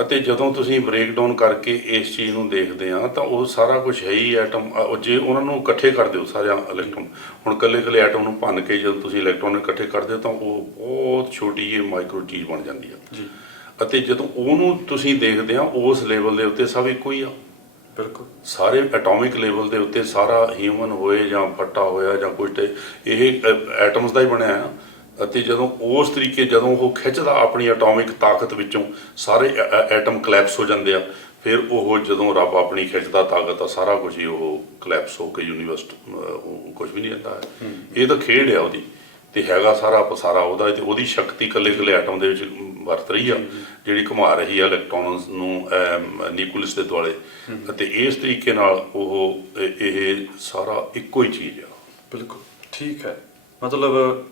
ਅਤੇ ਜਦੋਂ ਤੁਸੀਂ ਬ੍ਰੇਕਡਾਊਨ ਕਰਕੇ ਇਸ ਚੀਜ਼ ਨੂੰ ਦੇਖਦੇ ਆ ਤਾਂ ਉਹ ਸਾਰਾ ਕੁਝ ਹੈ ਹੀ ਐਟਮ। ਜੇ ਉਹਨਾਂ ਨੂੰ ਇਕੱਠੇ ਕਰ ਦਿਓ ਸਾਰਿਆਂ ਇਲੈਕਟ੍ਰੋਨ, ਹੁਣ ਇਕੱਲੇ ਇਕੱਲੇ ਐਟਮ ਨੂੰ ਭੰਨ ਕੇ ਜਦੋਂ ਤੁਸੀਂ ਇਲੈਕਟ੍ਰੋਨ ਇਕੱਠੇ ਕਰਦੇ ਹੋ ਤਾਂ ਉਹ ਬਹੁਤ ਛੋਟੀ ਜਿਹੀ ਮਾਈਕਰੋ ਚੀਜ਼ ਬਣ ਜਾਂਦੀ ਆ। ਅਤੇ ਜਦੋਂ ਉਹਨੂੰ ਤੁਸੀਂ ਦੇਖਦੇ ਆ ਉਸ ਲੈਵਲ ਦੇ ਉੱਤੇ ਸਭ ਇੱਕੋ ਹੀ ਆ। ਬਿਲਕੁਲ ਸਾਰੇ ਐਟੋਮਿਕ ਲੈਵਲ ਦੇ ਉੱਤੇ ਸਾਰਾ ਹਿਊਮਨ ਹੋਏ ਜਾਂ ਫੱਟਾ ਹੋਇਆ ਜਾਂ ਕੁਝ, ਤੇ ਇਹ ਐਟਮਸ ਦਾ ਹੀ ਬਣਿਆ ਆ। ਅਤੇ ਜਦੋਂ ਉਸ ਤਰੀਕੇ ਜਦੋਂ ਉਹ ਖਿੱਚਦਾ ਆਪਣੀ ਐਟੋਮਿਕ ਤਾਕਤ ਵਿੱਚੋਂ, ਸਾਰੇ ਐਟਮ ਕਲੈਪਸ ਹੋ ਜਾਂਦੇ ਆ। ਫਿਰ ਉਹ ਜਦੋਂ ਰੱਬ ਆਪਣੀ ਖਿੱਚਦਾ ਤਾਕਤ ਆ, ਸਾਰਾ ਕੁਝ ਹੀ ਉਹ ਕਲੈਪਸ ਹੋ ਕੇ ਯੂਨੀਵਰਸ ਕੁਝ ਵੀ ਨਹੀਂ ਰਹਿੰਦਾ ਹੈ। ਇਹ ਤਾਂ ਖੇਡ ਆ ਉਹਦੀ, ਤੇ ਹੈਗਾ ਸਾਰਾ ਪਸਾਰਾ ਉਹਦਾ, ਤੇ ਉਹਦੀ ਸ਼ਕਤੀ ਇਕੱਲੇ ਇਕੱਲੇ ਐਟਮ ਦੇ ਵਿੱਚ ਵਰਤ ਰਹੀ ਆ, ਜਿਹੜੀ ਘੁਮਾ ਰਹੀ ਆ ਇਲੈਕਟ੍ਰੋਨਸ ਨੂੰ ਨਿਊਕਲੀਅਸ ਦੇ ਦੁਆਲੇ। ਅਤੇ ਇਸ ਤਰੀਕੇ ਨਾਲ ਉਹ ਇਹ ਸਾਰਾ ਇੱਕੋ ਹੀ ਚੀਜ਼ ਆ। ਬਿਲਕੁਲ ਠੀਕ ਹੈ। ਮਤਲਬ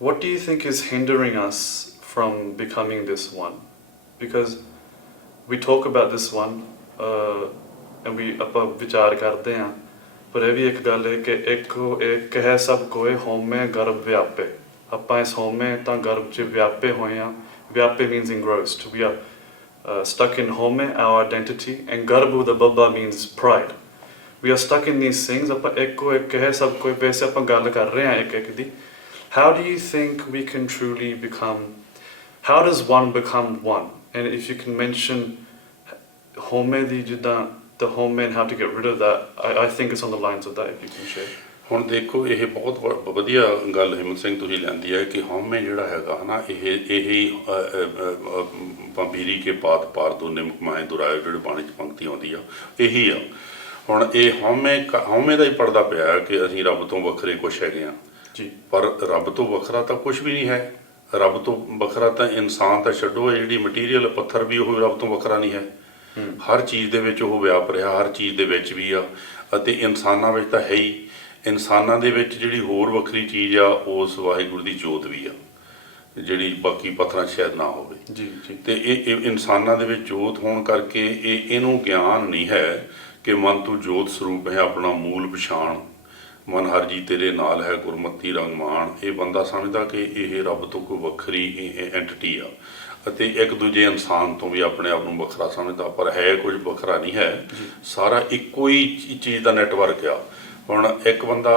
what do you think is hindering us from becoming this one? Because we talk about this one and ਆਪਾਂ ਵਿਚਾਰ ਕਰਦੇ ਹਾਂ, ਪਰ ਇਹ ਵੀ ਇੱਕ ਗੱਲ ਹੈ ਕਿ ਇੱਕ ਹੈ ਸਭ ਕੋਏ ਹਉਮੈ ਗਰਭ ਵਿਆਪੇ। ਆਪਾਂ ਇਸ ਹਉਮੈ ਤਾਂ ਗਰਭ 'ਚ ਵਿਆਪੇ ਹੋਏ ਹਾਂ। ਵਿਆਪੇ means engrossed. We are stuck in home, our identity, and garb with a baba means pride. We are stuck in these things. ਆਪਾਂ ਇੱਕ ਹੈ ਸਭ ਕੋਏ, ਵੈਸੇ ਆਪਾਂ ਗੱਲ ਕਰ ਰਹੇ ਹਾਂ ਇੱਕ ਦੀ। How do you think we can truly become, how does one become one? And if you can mention home ਦੀ ਜਿੱਦਾਂ the home and how to get rid of that, I think it's on the lines of that, if you can share. ਹੁਣ ਦੇਖੋ, ਇਹ ਬਹੁਤ ਵਧੀਆ ਗੱਲ ਹਿੰਮਤ ਸਿੰਘ ਤੁਸੀਂ ਲੈਂਦੀ ਹੈ ਕਿ ਹਉਮੈ ਜਿਹੜਾ ਹੈਗਾ ਨਾ, ਇਹ ਪੰਬੀਰੀ ਕੇ ਪਾਤ ਪਾਰ ਦੋ ਨਿਮਕ ਮਾਏ ਦੁਰਾਏ, ਜਿਹੜੇ ਬਾਣੀ 'ਚ ਪੰਕਤੀ ਆਉਂਦੀ ਆ, ਇਹੀ ਆ। ਹੁਣ ਇਹ ਹਉਮੈ ਦਾ ਹੀ ਪੜਦਾ ਪਿਆ ਕਿ ਅਸੀਂ ਰੱਬ ਤੋਂ ਵੱਖਰੇ ਕੁਛ ਹੈਗੇ ਆ। ਪਰ ਰੱਬ ਤੋਂ ਵੱਖਰਾ ਤਾਂ ਕੁਛ ਵੀ ਨਹੀਂ ਹੈ। ਰੱਬ ਤੋਂ ਵੱਖਰਾ ਤਾਂ ਇਨਸਾਨ ਤਾਂ ਛੱਡੋ, ਜਿਹੜੀ ਮਟੀਰੀਅਲ ਪੱਥਰ ਵੀ ਉਹ ਰੱਬ ਤੋਂ ਵੱਖਰਾ ਨਹੀਂ ਹੈ। ਹਰ ਚੀਜ਼ ਦੇ ਵਿੱਚ ਉਹ ਵਿਆਪ ਰਿਹਾ, ਹਰ ਚੀਜ਼ ਦੇ ਵਿੱਚ ਵੀ ਆ। ਅਤੇ ਇਨਸਾਨਾਂ ਵਿੱਚ ਤਾਂ ਹੈ ਹੀ। ਇਨਸਾਨਾਂ ਦੇ ਵਿੱਚ ਜਿਹੜੀ ਹੋਰ ਵੱਖਰੀ ਚੀਜ਼ ਆ, ਉਸ ਵਾਹਿਗੁਰੂ ਦੀ ਜੋਤ ਵੀ ਆ, ਜਿਹੜੀ ਬਾਕੀ ਪੱਥਰਾਂ 'ਚ ਸ਼ਾਇਦ ਨਾ ਹੋਵੇ। ਤੇ ਇਹ ਇਨਸਾਨਾਂ ਦੇ ਵਿੱਚ ਜੋਤ ਹੋਣ ਕਰਕੇ ਇਹਨੂੰ ਗਿਆਨ ਨਹੀਂ ਹੈ ਕਿ ਮਨ ਤੂੰ ਜੋਤ ਸਰੂਪ ਹੈ, ਆਪਣਾ ਮੂਲ ਪਛਾਣ, ਮਨ ਹਰ ਜੀ ਤੇਰੇ ਨਾਲ ਹੈ, ਗੁਰਮਤੀ ਰੰਗ ਮਾਣ। ਇਹ ਬੰਦਾ ਸਮਝਦਾ ਕਿ ਇਹ ਰੱਬ ਤੋਂ ਕੋਈ ਵੱਖਰੀ ਐਂਟੀਟੀ ਆ। ਅਤੇ ਇੱਕ ਦੂਜੇ ਇਨਸਾਨ ਤੋਂ ਵੀ ਆਪਣੇ ਆਪ ਨੂੰ ਵੱਖਰਾ ਸਮਝਦਾ, ਪਰ ਹੈ ਕੁਝ ਵੱਖਰਾ ਨਹੀਂ ਹੈ, ਸਾਰਾ ਇੱਕੋ ਹੀ ਚੀਜ਼ ਦਾ ਨੈਟਵਰਕ ਆ। ਹੁਣ ਇੱਕ ਬੰਦਾ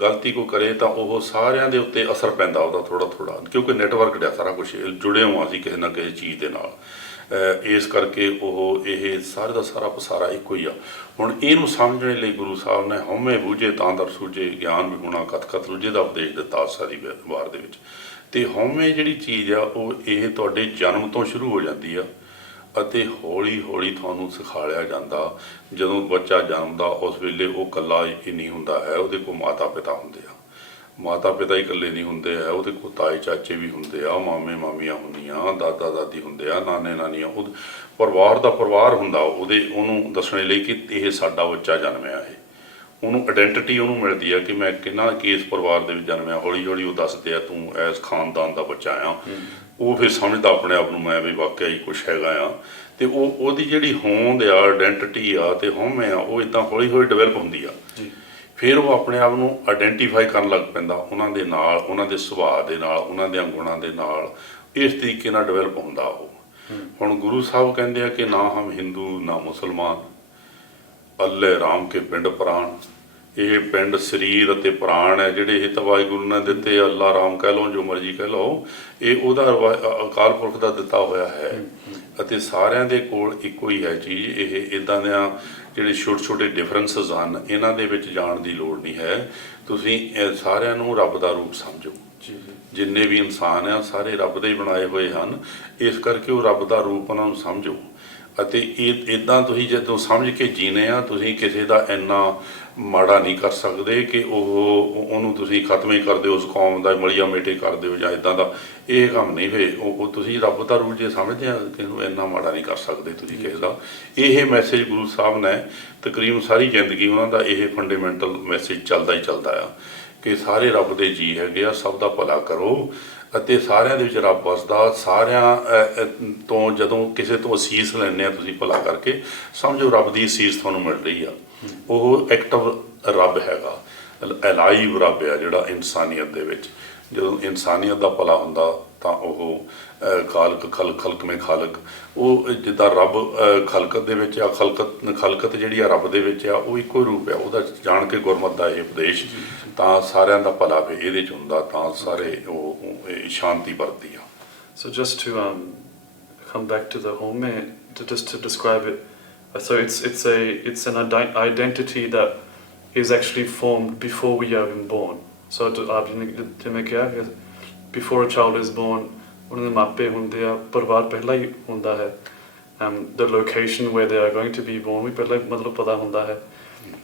ਗਲਤੀ ਕੋਈ ਕਰੇ ਤਾਂ ਉਹ ਸਾਰਿਆਂ ਦੇ ਉੱਤੇ ਅਸਰ ਪੈਂਦਾ ਉਹਦਾ ਥੋੜ੍ਹਾ ਥੋੜ੍ਹਾ, ਕਿਉਂਕਿ ਨੈਟਵਰਕ ਦਾ ਸਾਰਾ ਕੁਛ ਜੁੜੇ ਹੋਏ ਅਸੀਂ ਕਿਸੇ ਨਾ ਕਿਸੇ ਚੀਜ਼ ਦੇ ਨਾਲ। ਇਸ ਕਰਕੇ ਉਹ ਇਹ ਸਾਰੇ ਦਾ ਸਾਰਾ ਪਸਾਰਾ ਇੱਕੋ ਹੀ ਆ। ਹੁਣ ਇਹਨੂੰ ਸਮਝਣ ਲਈ ਗੁਰੂ ਸਾਹਿਬ ਨੇ ਹਉਮੈ ਬੂਝੇ ਤਾਂ ਦਰ ਸੂਝੇ, ਗਿਆਨ ਵਿਗੁਣਾ ਕਥ ਕਥ ਲੁਝੇ ਦਾ ਉਪਦੇਸ਼ ਦਿੱਤਾ ਸਾਰੀ ਵਾਰ ਦੇ ਵਿੱਚ। ਅਤੇ ਹਉਮੈ ਜਿਹੜੀ ਚੀਜ਼ ਆ ਉਹ ਇਹ ਤੁਹਾਡੇ ਜਨਮ ਤੋਂ ਸ਼ੁਰੂ ਹੋ ਜਾਂਦੀ ਆ ਅਤੇ ਹੌਲੀ ਹੌਲੀ ਤੁਹਾਨੂੰ ਸਿਖਾਲਿਆ ਜਾਂਦਾ। ਜਦੋਂ ਬੱਚਾ ਜਨਮਦਾ ਉਸ ਵੇਲੇ ਉਹ ਇਕੱਲਾ ਹੀ ਨਹੀਂ ਹੁੰਦਾ ਹੈ, ਉਹਦੇ ਕੋਲ ਮਾਤਾ ਪਿਤਾ ਹੁੰਦੇ ਆ। ਮਾਤਾ ਪਿਤਾ ਹੀ ਇਕੱਲੇ ਨਹੀਂ ਹੁੰਦੇ ਹੈ, ਉਹਦੇ ਕੋਲ ਤਾਏ ਚਾਚੇ ਵੀ ਹੁੰਦੇ ਆ, ਮਾਮੇ ਮਾਮੀਆਂ ਹੁੰਦੀਆਂ, ਦਾਦਾ ਦਾਦੀ ਹੁੰਦੇ ਆ, ਨਾਨੇ ਨਾਨੀਆਂ, ਉਹ ਪਰਿਵਾਰ ਦਾ ਪਰਿਵਾਰ ਹੁੰਦਾ ਉਹਨੂੰ ਦੱਸਣ ਲਈ ਕਿ ਇਹ ਸਾਡਾ ਬੱਚਾ ਜਨਮਿਆ। ਇਹ ਉਹਨੂੰ ਆਇਡੈਂਟੀਟੀ ਉਹਨੂੰ ਮਿਲਦੀ ਆ ਕਿ ਮੈਂ ਕਿਸ ਪਰਿਵਾਰ ਦੇ ਵਿੱਚ ਜਨਮਿਆ। ਹੌਲੀ ਹੌਲੀ ਉਹ ਦੱਸਦੇ ਆ ਤੂੰ ਇਸ ਖਾਨਦਾਨ ਦਾ ਬੱਚਾ ਆ। ਉਹ ਫਿਰ ਸਮਝਦਾ ਆਪਣੇ ਆਪ ਨੂੰ ਮੈਂ ਵੀ ਵਾਕਿਆ ਹੀ ਕੁਛ ਹੈਗਾ ਆ। ਅਤੇ ਉਹਦੀ ਜਿਹੜੀ ਹੋਂਦ ਆ, ਆਇਡੈਂਟੀਟੀ ਆ ਅਤੇ ਹਉਮੈ ਆ, ਉਹ ਇੱਦਾਂ ਹੌਲੀ ਹੌਲੀ ਡਿਵੈਲਪ ਹੁੰਦੀ ਆ। ਫਿਰ ਉਹ ਆਪਣੇ ਆਪ ਨੂੰ ਆਇਡੈਂਟੀਫਾਈ ਕਰਨ ਲੱਗ ਪੈਂਦਾ ਉਹਨਾਂ ਦੇ ਨਾਲ, ਉਹਨਾਂ ਦੇ ਸੁਭਾਅ ਦੇ ਨਾਲ, ਉਹਨਾਂ ਦੇ ਗੁਣਾਂ ਦੇ ਨਾਲ। ਇਸ ਤਰੀਕੇ ਨਾਲ ਡਿਵੈਲਪ ਹੁੰਦਾ ਉਹ। ਹੁਣ ਗੁਰੂ ਸਾਹਿਬ ਕਹਿੰਦੇ ਆ ਕਿ ਨਾ ਹਮ ਹਿੰਦੂ ਨਾ ਮੁਸਲਮਾਨ, ਅੱਲੇ ਰਾਮ ਕੇ ਪਿੰਡ ਪ੍ਰਾਣ। ਇਹ ਪਿੰਡ ਸਰੀਰ ਅਤੇ ਪ੍ਰਾਣ ਹੈ ਜਿਹੜੇ ਇਹ ਤਾਂ ਵਾਹਿਗੁਰੂ ਨੇ ਦਿੱਤੇ। ਅੱਲਾ ਰਾਮ ਕਹਿ ਲਓ, ਜੋ ਮਰਜ਼ੀ ਕਹਿ ਲਓ, ਇਹ ਉਹਦਾ ਅਕਾਲ ਪੁਰਖ ਦਾ ਦਿੱਤਾ ਹੋਇਆ ਹੈ ਅਤੇ ਸਾਰਿਆਂ ਦੇ ਕੋਲ ਇੱਕੋ ਹੀ ਹੈ ਚੀਜ਼। ਇਹ ਇੱਦਾਂ ਦੀਆਂ ਜਿਹੜੇ ਛੋਟੇ ਛੋਟੇ ਡਿਫਰੈਂਸਿਸ ਹਨ, ਇਹਨਾਂ ਦੇ ਵਿੱਚ ਜਾਣ ਦੀ ਲੋੜ ਨਹੀਂ ਹੈ। ਤੁਸੀਂ ਸਾਰਿਆਂ ਨੂੰ ਰੱਬ ਦਾ ਰੂਪ ਸਮਝੋ। ਜਿੰਨੇ ਵੀ ਇਨਸਾਨ ਆ ਸਾਰੇ ਰੱਬ ਦੇ ਹੀ ਬਣਾਏ ਹੋਏ ਹਨ, ਇਸ ਕਰਕੇ ਉਹ ਰੱਬ ਦਾ ਰੂਪ ਉਹਨਾਂ ਨੂੰ ਸਮਝੋ। ਅਤੇ ਇੱਦਾਂ ਤੁਸੀਂ ਜਦੋਂ ਸਮਝ ਕੇ ਜੀਣੇ ਆ, ਤੁਸੀਂ ਕਿਸੇ ਦਾ ਇੰਨਾ ਮਾੜਾ ਨਹੀਂ ਕਰ ਸਕਦੇ ਕਿ ਉਹਨੂੰ ਤੁਸੀਂ ਖਤਮ ਹੀ ਕਰ ਦਿਓ, ਉਸ ਕੌਮ ਦਾ ਮਲੀਆ ਮੇਟੇ ਕਰ ਦਿਓ ਜਾਂ ਇੱਦਾਂ ਦਾ। ਇਹ ਕੰਮ ਨਹੀਂ ਹੋਏ। ਉਹ ਤੁਸੀਂ ਰੱਬ ਦਾ ਰੂਪ ਜੇ ਸਮਝਦੇ ਆ ਕਿ ਇਹਨੂੰ ਇੰਨਾ ਮਾੜਾ ਨਹੀਂ ਕਰ ਸਕਦੇ ਤੁਸੀਂ ਕਿਸੇ ਦਾ। ਇਹ ਮੈਸੇਜ ਗੁਰੂ ਸਾਹਿਬ ਨੇ ਤਕਰੀਬਨ ਸਾਰੀ ਜ਼ਿੰਦਗੀ ਉਹਨਾਂ ਦਾ ਇਹ ਫੰਡਾਮੈਂਟਲ ਮੈਸੇਜ ਚੱਲਦਾ ਹੀ ਚੱਲਦਾ ਆ ਕਿ ਸਾਰੇ ਰੱਬ ਦੇ ਜੀ ਹੈਗੇ ਆ, ਸਭ ਦਾ ਭਲਾ ਕਰੋ ਅਤੇ ਸਾਰਿਆਂ ਦੇ ਵਿੱਚ ਰੱਬ ਵਸਦਾ। ਸਾਰਿਆਂ ਤੋਂ ਜਦੋਂ ਕਿਸੇ ਤੋਂ ਅਸੀਸ ਲੈਂਦੇ ਆ ਤੁਸੀਂ ਭਲਾ ਕਰਕੇ, ਸਮਝੋ ਰੱਬ ਦੀ ਅਸੀਸ ਤੁਹਾਨੂੰ ਮਿਲ ਰਹੀ ਆ। ਉਹ ਐਕਟਿਵ ਰੱਬ ਹੈਗਾ, ਅਲਾਈਵ ਰੱਬ ਆ ਜਿਹੜਾ ਇਨਸਾਨੀਅਤ ਦੇ ਵਿੱਚ। ਜਦੋਂ ਇਨਸਾਨੀਅਤ ਦਾ ਭਲਾ ਹੁੰਦਾ ਤਾਂ ਉਹ ਖਲਕ ਮੇ ਖਾਲਕ, ਉਹ ਜਿੱਦਾਂ ਰੱਬ ਖਲਕਤ ਦੇ ਵਿੱਚ ਆ, ਖਲਕਤ ਜਿਹੜੀ ਆ ਰੱਬ ਦੇ ਵਿੱਚ ਆ, ਉਹ ਇੱਕੋ ਰੂਪ ਆ ਉਹਦਾ। ਜਾਣ ਕੇ ਗੁਰਮਤਿ ਦਾ ਇਹ ਉਪਦੇਸ਼ ਤਾਂ ਸਾਰਿਆਂ ਦਾ ਭਲਾ ਵੀ ਇਹਦੇ 'ਚ ਹੁੰਦਾ, ਤਾਂ ਸਾਰੇ ਉਹ ਸ਼ਾਂਤੀ ਵਰਤਦੀ ਆ। So just to come back to the home, just to describe it, so it's an identity that is actually formed before we are even born. So ਜਿਵੇਂ ਕਿਹਾ ਕਿ before a child is born, ਉਹਨਾਂ ਦੇ ਮਾਪੇ ਹੁੰਦੇ ਆ, ਪਰਿਵਾਰ ਪਹਿਲਾਂ ਹੀ ਹੁੰਦਾ ਹੈ। The location where they are going to be born ਵੀ ਪਹਿਲਾਂ ਮਤਲਬ ਪਤਾ ਹੁੰਦਾ ਹੈ।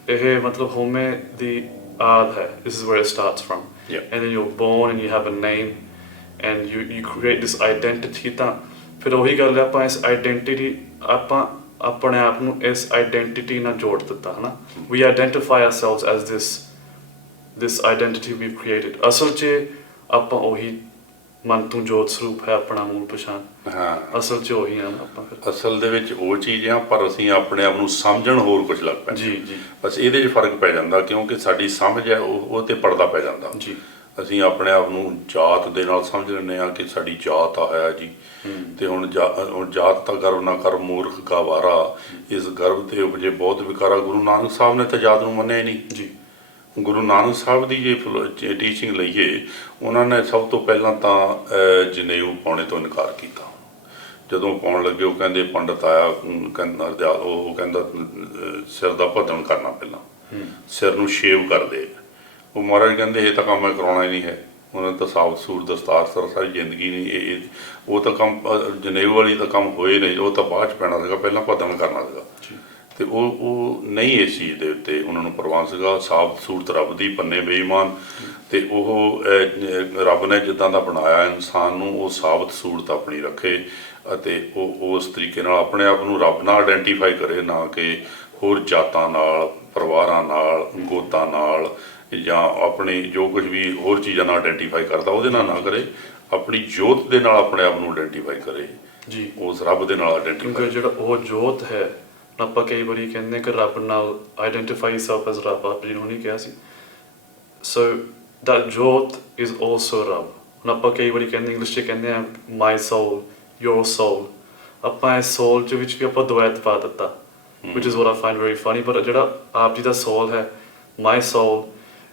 ਇਹ ਮਤਲਬ ਹਉਮੈ ਦੀ ਆਦ ਹੈ। This is where it starts from. And then you're born and you have a name and you create this identity। ਤਾਂ ਫਿਰ ਉਹੀ ਗੱਲ ਹੈ, ਆਪਾਂ ਇਸ ਆਈਡੈਂਟੀਟੀ ਆਪਾਂ ਆਪਣੇ ਆਪ ਨੂੰ ਇਸ ਆਈਡੈਂਟੀਟੀ ਨਾਲ ਜੋੜ ਦਿੱਤਾ ਹੈ ਨਾ। We identify ourselves as this identity we've created। ਅਸਲ 'ਚ ਆਪਾਂ ਉਹੀ ਮਨ ਤੋਂ ਜੋਤ ਸਰੂਪ ਹੈ, ਆਪਣਾ ਮੂਲ ਪਛਾਣ। ਅਸਲ 'ਚ ਉਹੀ ਆ ਆਪਾਂ। ਅਸਲ ਦੇ ਵਿੱਚ ਉਹ ਚੀਜ਼ ਆ, ਪਰ ਅਸੀਂ ਆਪਣੇ ਆਪ ਨੂੰ ਸਮਝਣ ਹੋਰ ਕੁਝ ਲੱਗ ਪੈਂਦੇ। ਜੀ ਬਸ ਇਹਦੇ 'ਚ ਫਰਕ ਪੈ ਜਾਂਦਾ, ਕਿਉਂਕਿ ਸਾਡੀ ਸਮਝ ਹੈ ਉਹ 'ਤੇ ਪਰਦਾ ਪੈ ਜਾਂਦਾ। ਜੀ ਅਸੀਂ ਆਪਣੇ ਆਪ ਨੂੰ ਜਾਤ ਦੇ ਨਾਲ ਸਮਝ ਲੈਂਦੇ ਹਾਂ ਕਿ ਸਾਡੀ ਜਾਤ ਆ ਹੈ ਜੀ। ਅਤੇ ਹੁਣ ਜਾਤ ਤਾਂ ਗਰਵ ਨਾ ਕਰ ਮੂਰਖ ਗਾਵਾਰਾ, ਇਸ ਗਰਵ 'ਤੇ ਉਪਜੇ ਬਹੁਤ ਵਿਕਾਰਾ। ਗੁਰੂ ਨਾਨਕ ਸਾਹਿਬ ਨੇ ਤਾਂ ਜਾਤ ਨੂੰ ਮੰਨਿਆ ਹੀ ਨਹੀਂ ਜੀ। ਗੁਰੂ ਨਾਨਕ ਸਾਹਿਬ ਦੀ ਜੇ ਟੀਚਿੰਗ ਲਈਏ, ਉਹਨਾਂ ਨੇ ਸਭ ਤੋਂ ਪਹਿਲਾਂ ਤਾਂ ਜਨੇਊ ਪਾਉਣੇ ਤੋਂ ਇਨਕਾਰ ਕੀਤਾ। ਜਦੋਂ ਪਾਉਣ ਲੱਗੇ ਉਹ ਕਹਿੰਦੇ ਪੰਡਤ ਆਇਆ, ਕਹਿੰਦਾ ਉਹ ਕਹਿੰਦਾ ਸਿਰ ਦਾ ਭੱਦਣ ਕਰਨਾ, ਪਹਿਲਾਂ ਸਿਰ ਨੂੰ ਸ਼ੇਵ ਕਰਦੇ। ਉਹ ਮਹਾਰਾਜ ਕਹਿੰਦੇ ਇਹ ਤਾਂ ਕੰਮ ਮੈਂ ਕਰਾਉਣਾ ਹੀ ਨਹੀਂ ਹੈ। ਉਹਨਾਂ ਨੇ ਤਾਂ ਸਾਫ ਸੂਰ ਦਸਤਾਰ ਸਾਰੀ ਜ਼ਿੰਦਗੀ ਨਹੀਂ, ਉਹ ਤਾਂ ਕੰਮ ਜਨੇਊ ਵਾਲੀ ਤਾਂ ਕੰਮ ਹੋਏ ਨਹੀਂ, ਉਹ ਤਾਂ ਬਾਅਦ 'ਚ ਪੈਣਾ ਸੀਗਾ, ਪਹਿਲਾਂ ਭੱਦਣ ਕਰਨਾ ਸੀਗਾ। ਅਤੇ ਉਹ ਨਹੀਂ ਇਸ ਚੀਜ਼ ਦੇ ਉੱਤੇ ਉਹਨਾਂ ਨੂੰ ਪ੍ਰਵਾਨ ਸੀਗਾ। ਸਾਫ ਸੂਰਤ ਰੱਬ ਦੀ, ਪੰਨੇ ਬੇਈਮਾਨ। ਅਤੇ ਉਹ ਰੱਬ ਨੇ ਜਿੱਦਾਂ ਦਾ ਬਣਾਇਆ ਇਨਸਾਨ ਨੂੰ, ਉਹ ਸਾਬਤ ਸੂਰਤ ਆਪਣੀ ਰੱਖੇ ਅਤੇ ਉਹ ਉਸ ਤਰੀਕੇ ਨਾਲ ਆਪਣੇ ਆਪ ਨੂੰ ਰੱਬ ਨਾਲ ਆਇਡੈਂਟੀਫਾਈ ਕਰੇ, ਨਾ ਕਿ ਹੋਰ ਜਾਤਾਂ ਨਾਲ, ਪਰਿਵਾਰਾਂ ਨਾਲ, ਗੋਤਾਂ ਨਾਲ, ਜਾਂ ਆਪਣੀ ਜੋ ਕੁਝ ਵੀ ਹੋਰ ਚੀਜ਼ਾਂ ਨਾਲ ਆਇਡੈਂਟੀਫਾਈ ਕਰਦਾ ਉਹਦੇ ਨਾਲ ਨਾ ਕਰੇ। ਆਪਣੀ ਜੋਤ ਦੇ ਨਾਲ ਆਪਣੇ ਆਪ ਨੂੰ ਆਇਡੈਂਟੀਫਾਈ ਕਰੇ ਜੀ, ਉਸ ਰੱਬ ਦੇ ਨਾਲ ਆਇਡੈਂਟੀਫਾਈ। ਕਿਉਂਕਿ ਜਿਹੜਾ ਉਹ ਜੋਤ ਹੈ, ਆਪਾਂ ਕਈ ਵਾਰੀ ਕਹਿੰਦੇ ਕਿ ਰੱਬ ਨਾਲ ਆਈਡੈਂਟੀਫਾਈ ਸੈਲਫ ਐਜ਼ ਰੱਬ, ਆਪ ਜੀ ਨੂੰ ਨਹੀਂ ਕਿਹਾ ਸੀ। ਸੋ ਦੈਟ ਜੋਤ ਇਜ਼ ਆਲਸੋ ਰੱਬ। ਹੁਣ ਆਪਾਂ ਕਈ ਵਾਰੀ ਕਹਿੰਦੇ ਇੰਗਲਿਸ਼ 'ਚ ਕਹਿੰਦੇ ਆ ਮਾਈ ਸੋਲ, your soul. ਆਪਾਂ ਇਸ soul ਚ ਵਿੱਚ ਵੀ ਆਪਾਂ ਦੁਐਤ ਪਾ ਦਿੱਤਾ, which is what I find very funny. ਪਰ ਜਿਹੜਾ ਆਪ ਜੀ ਦਾ soul ਹੈ, my soul,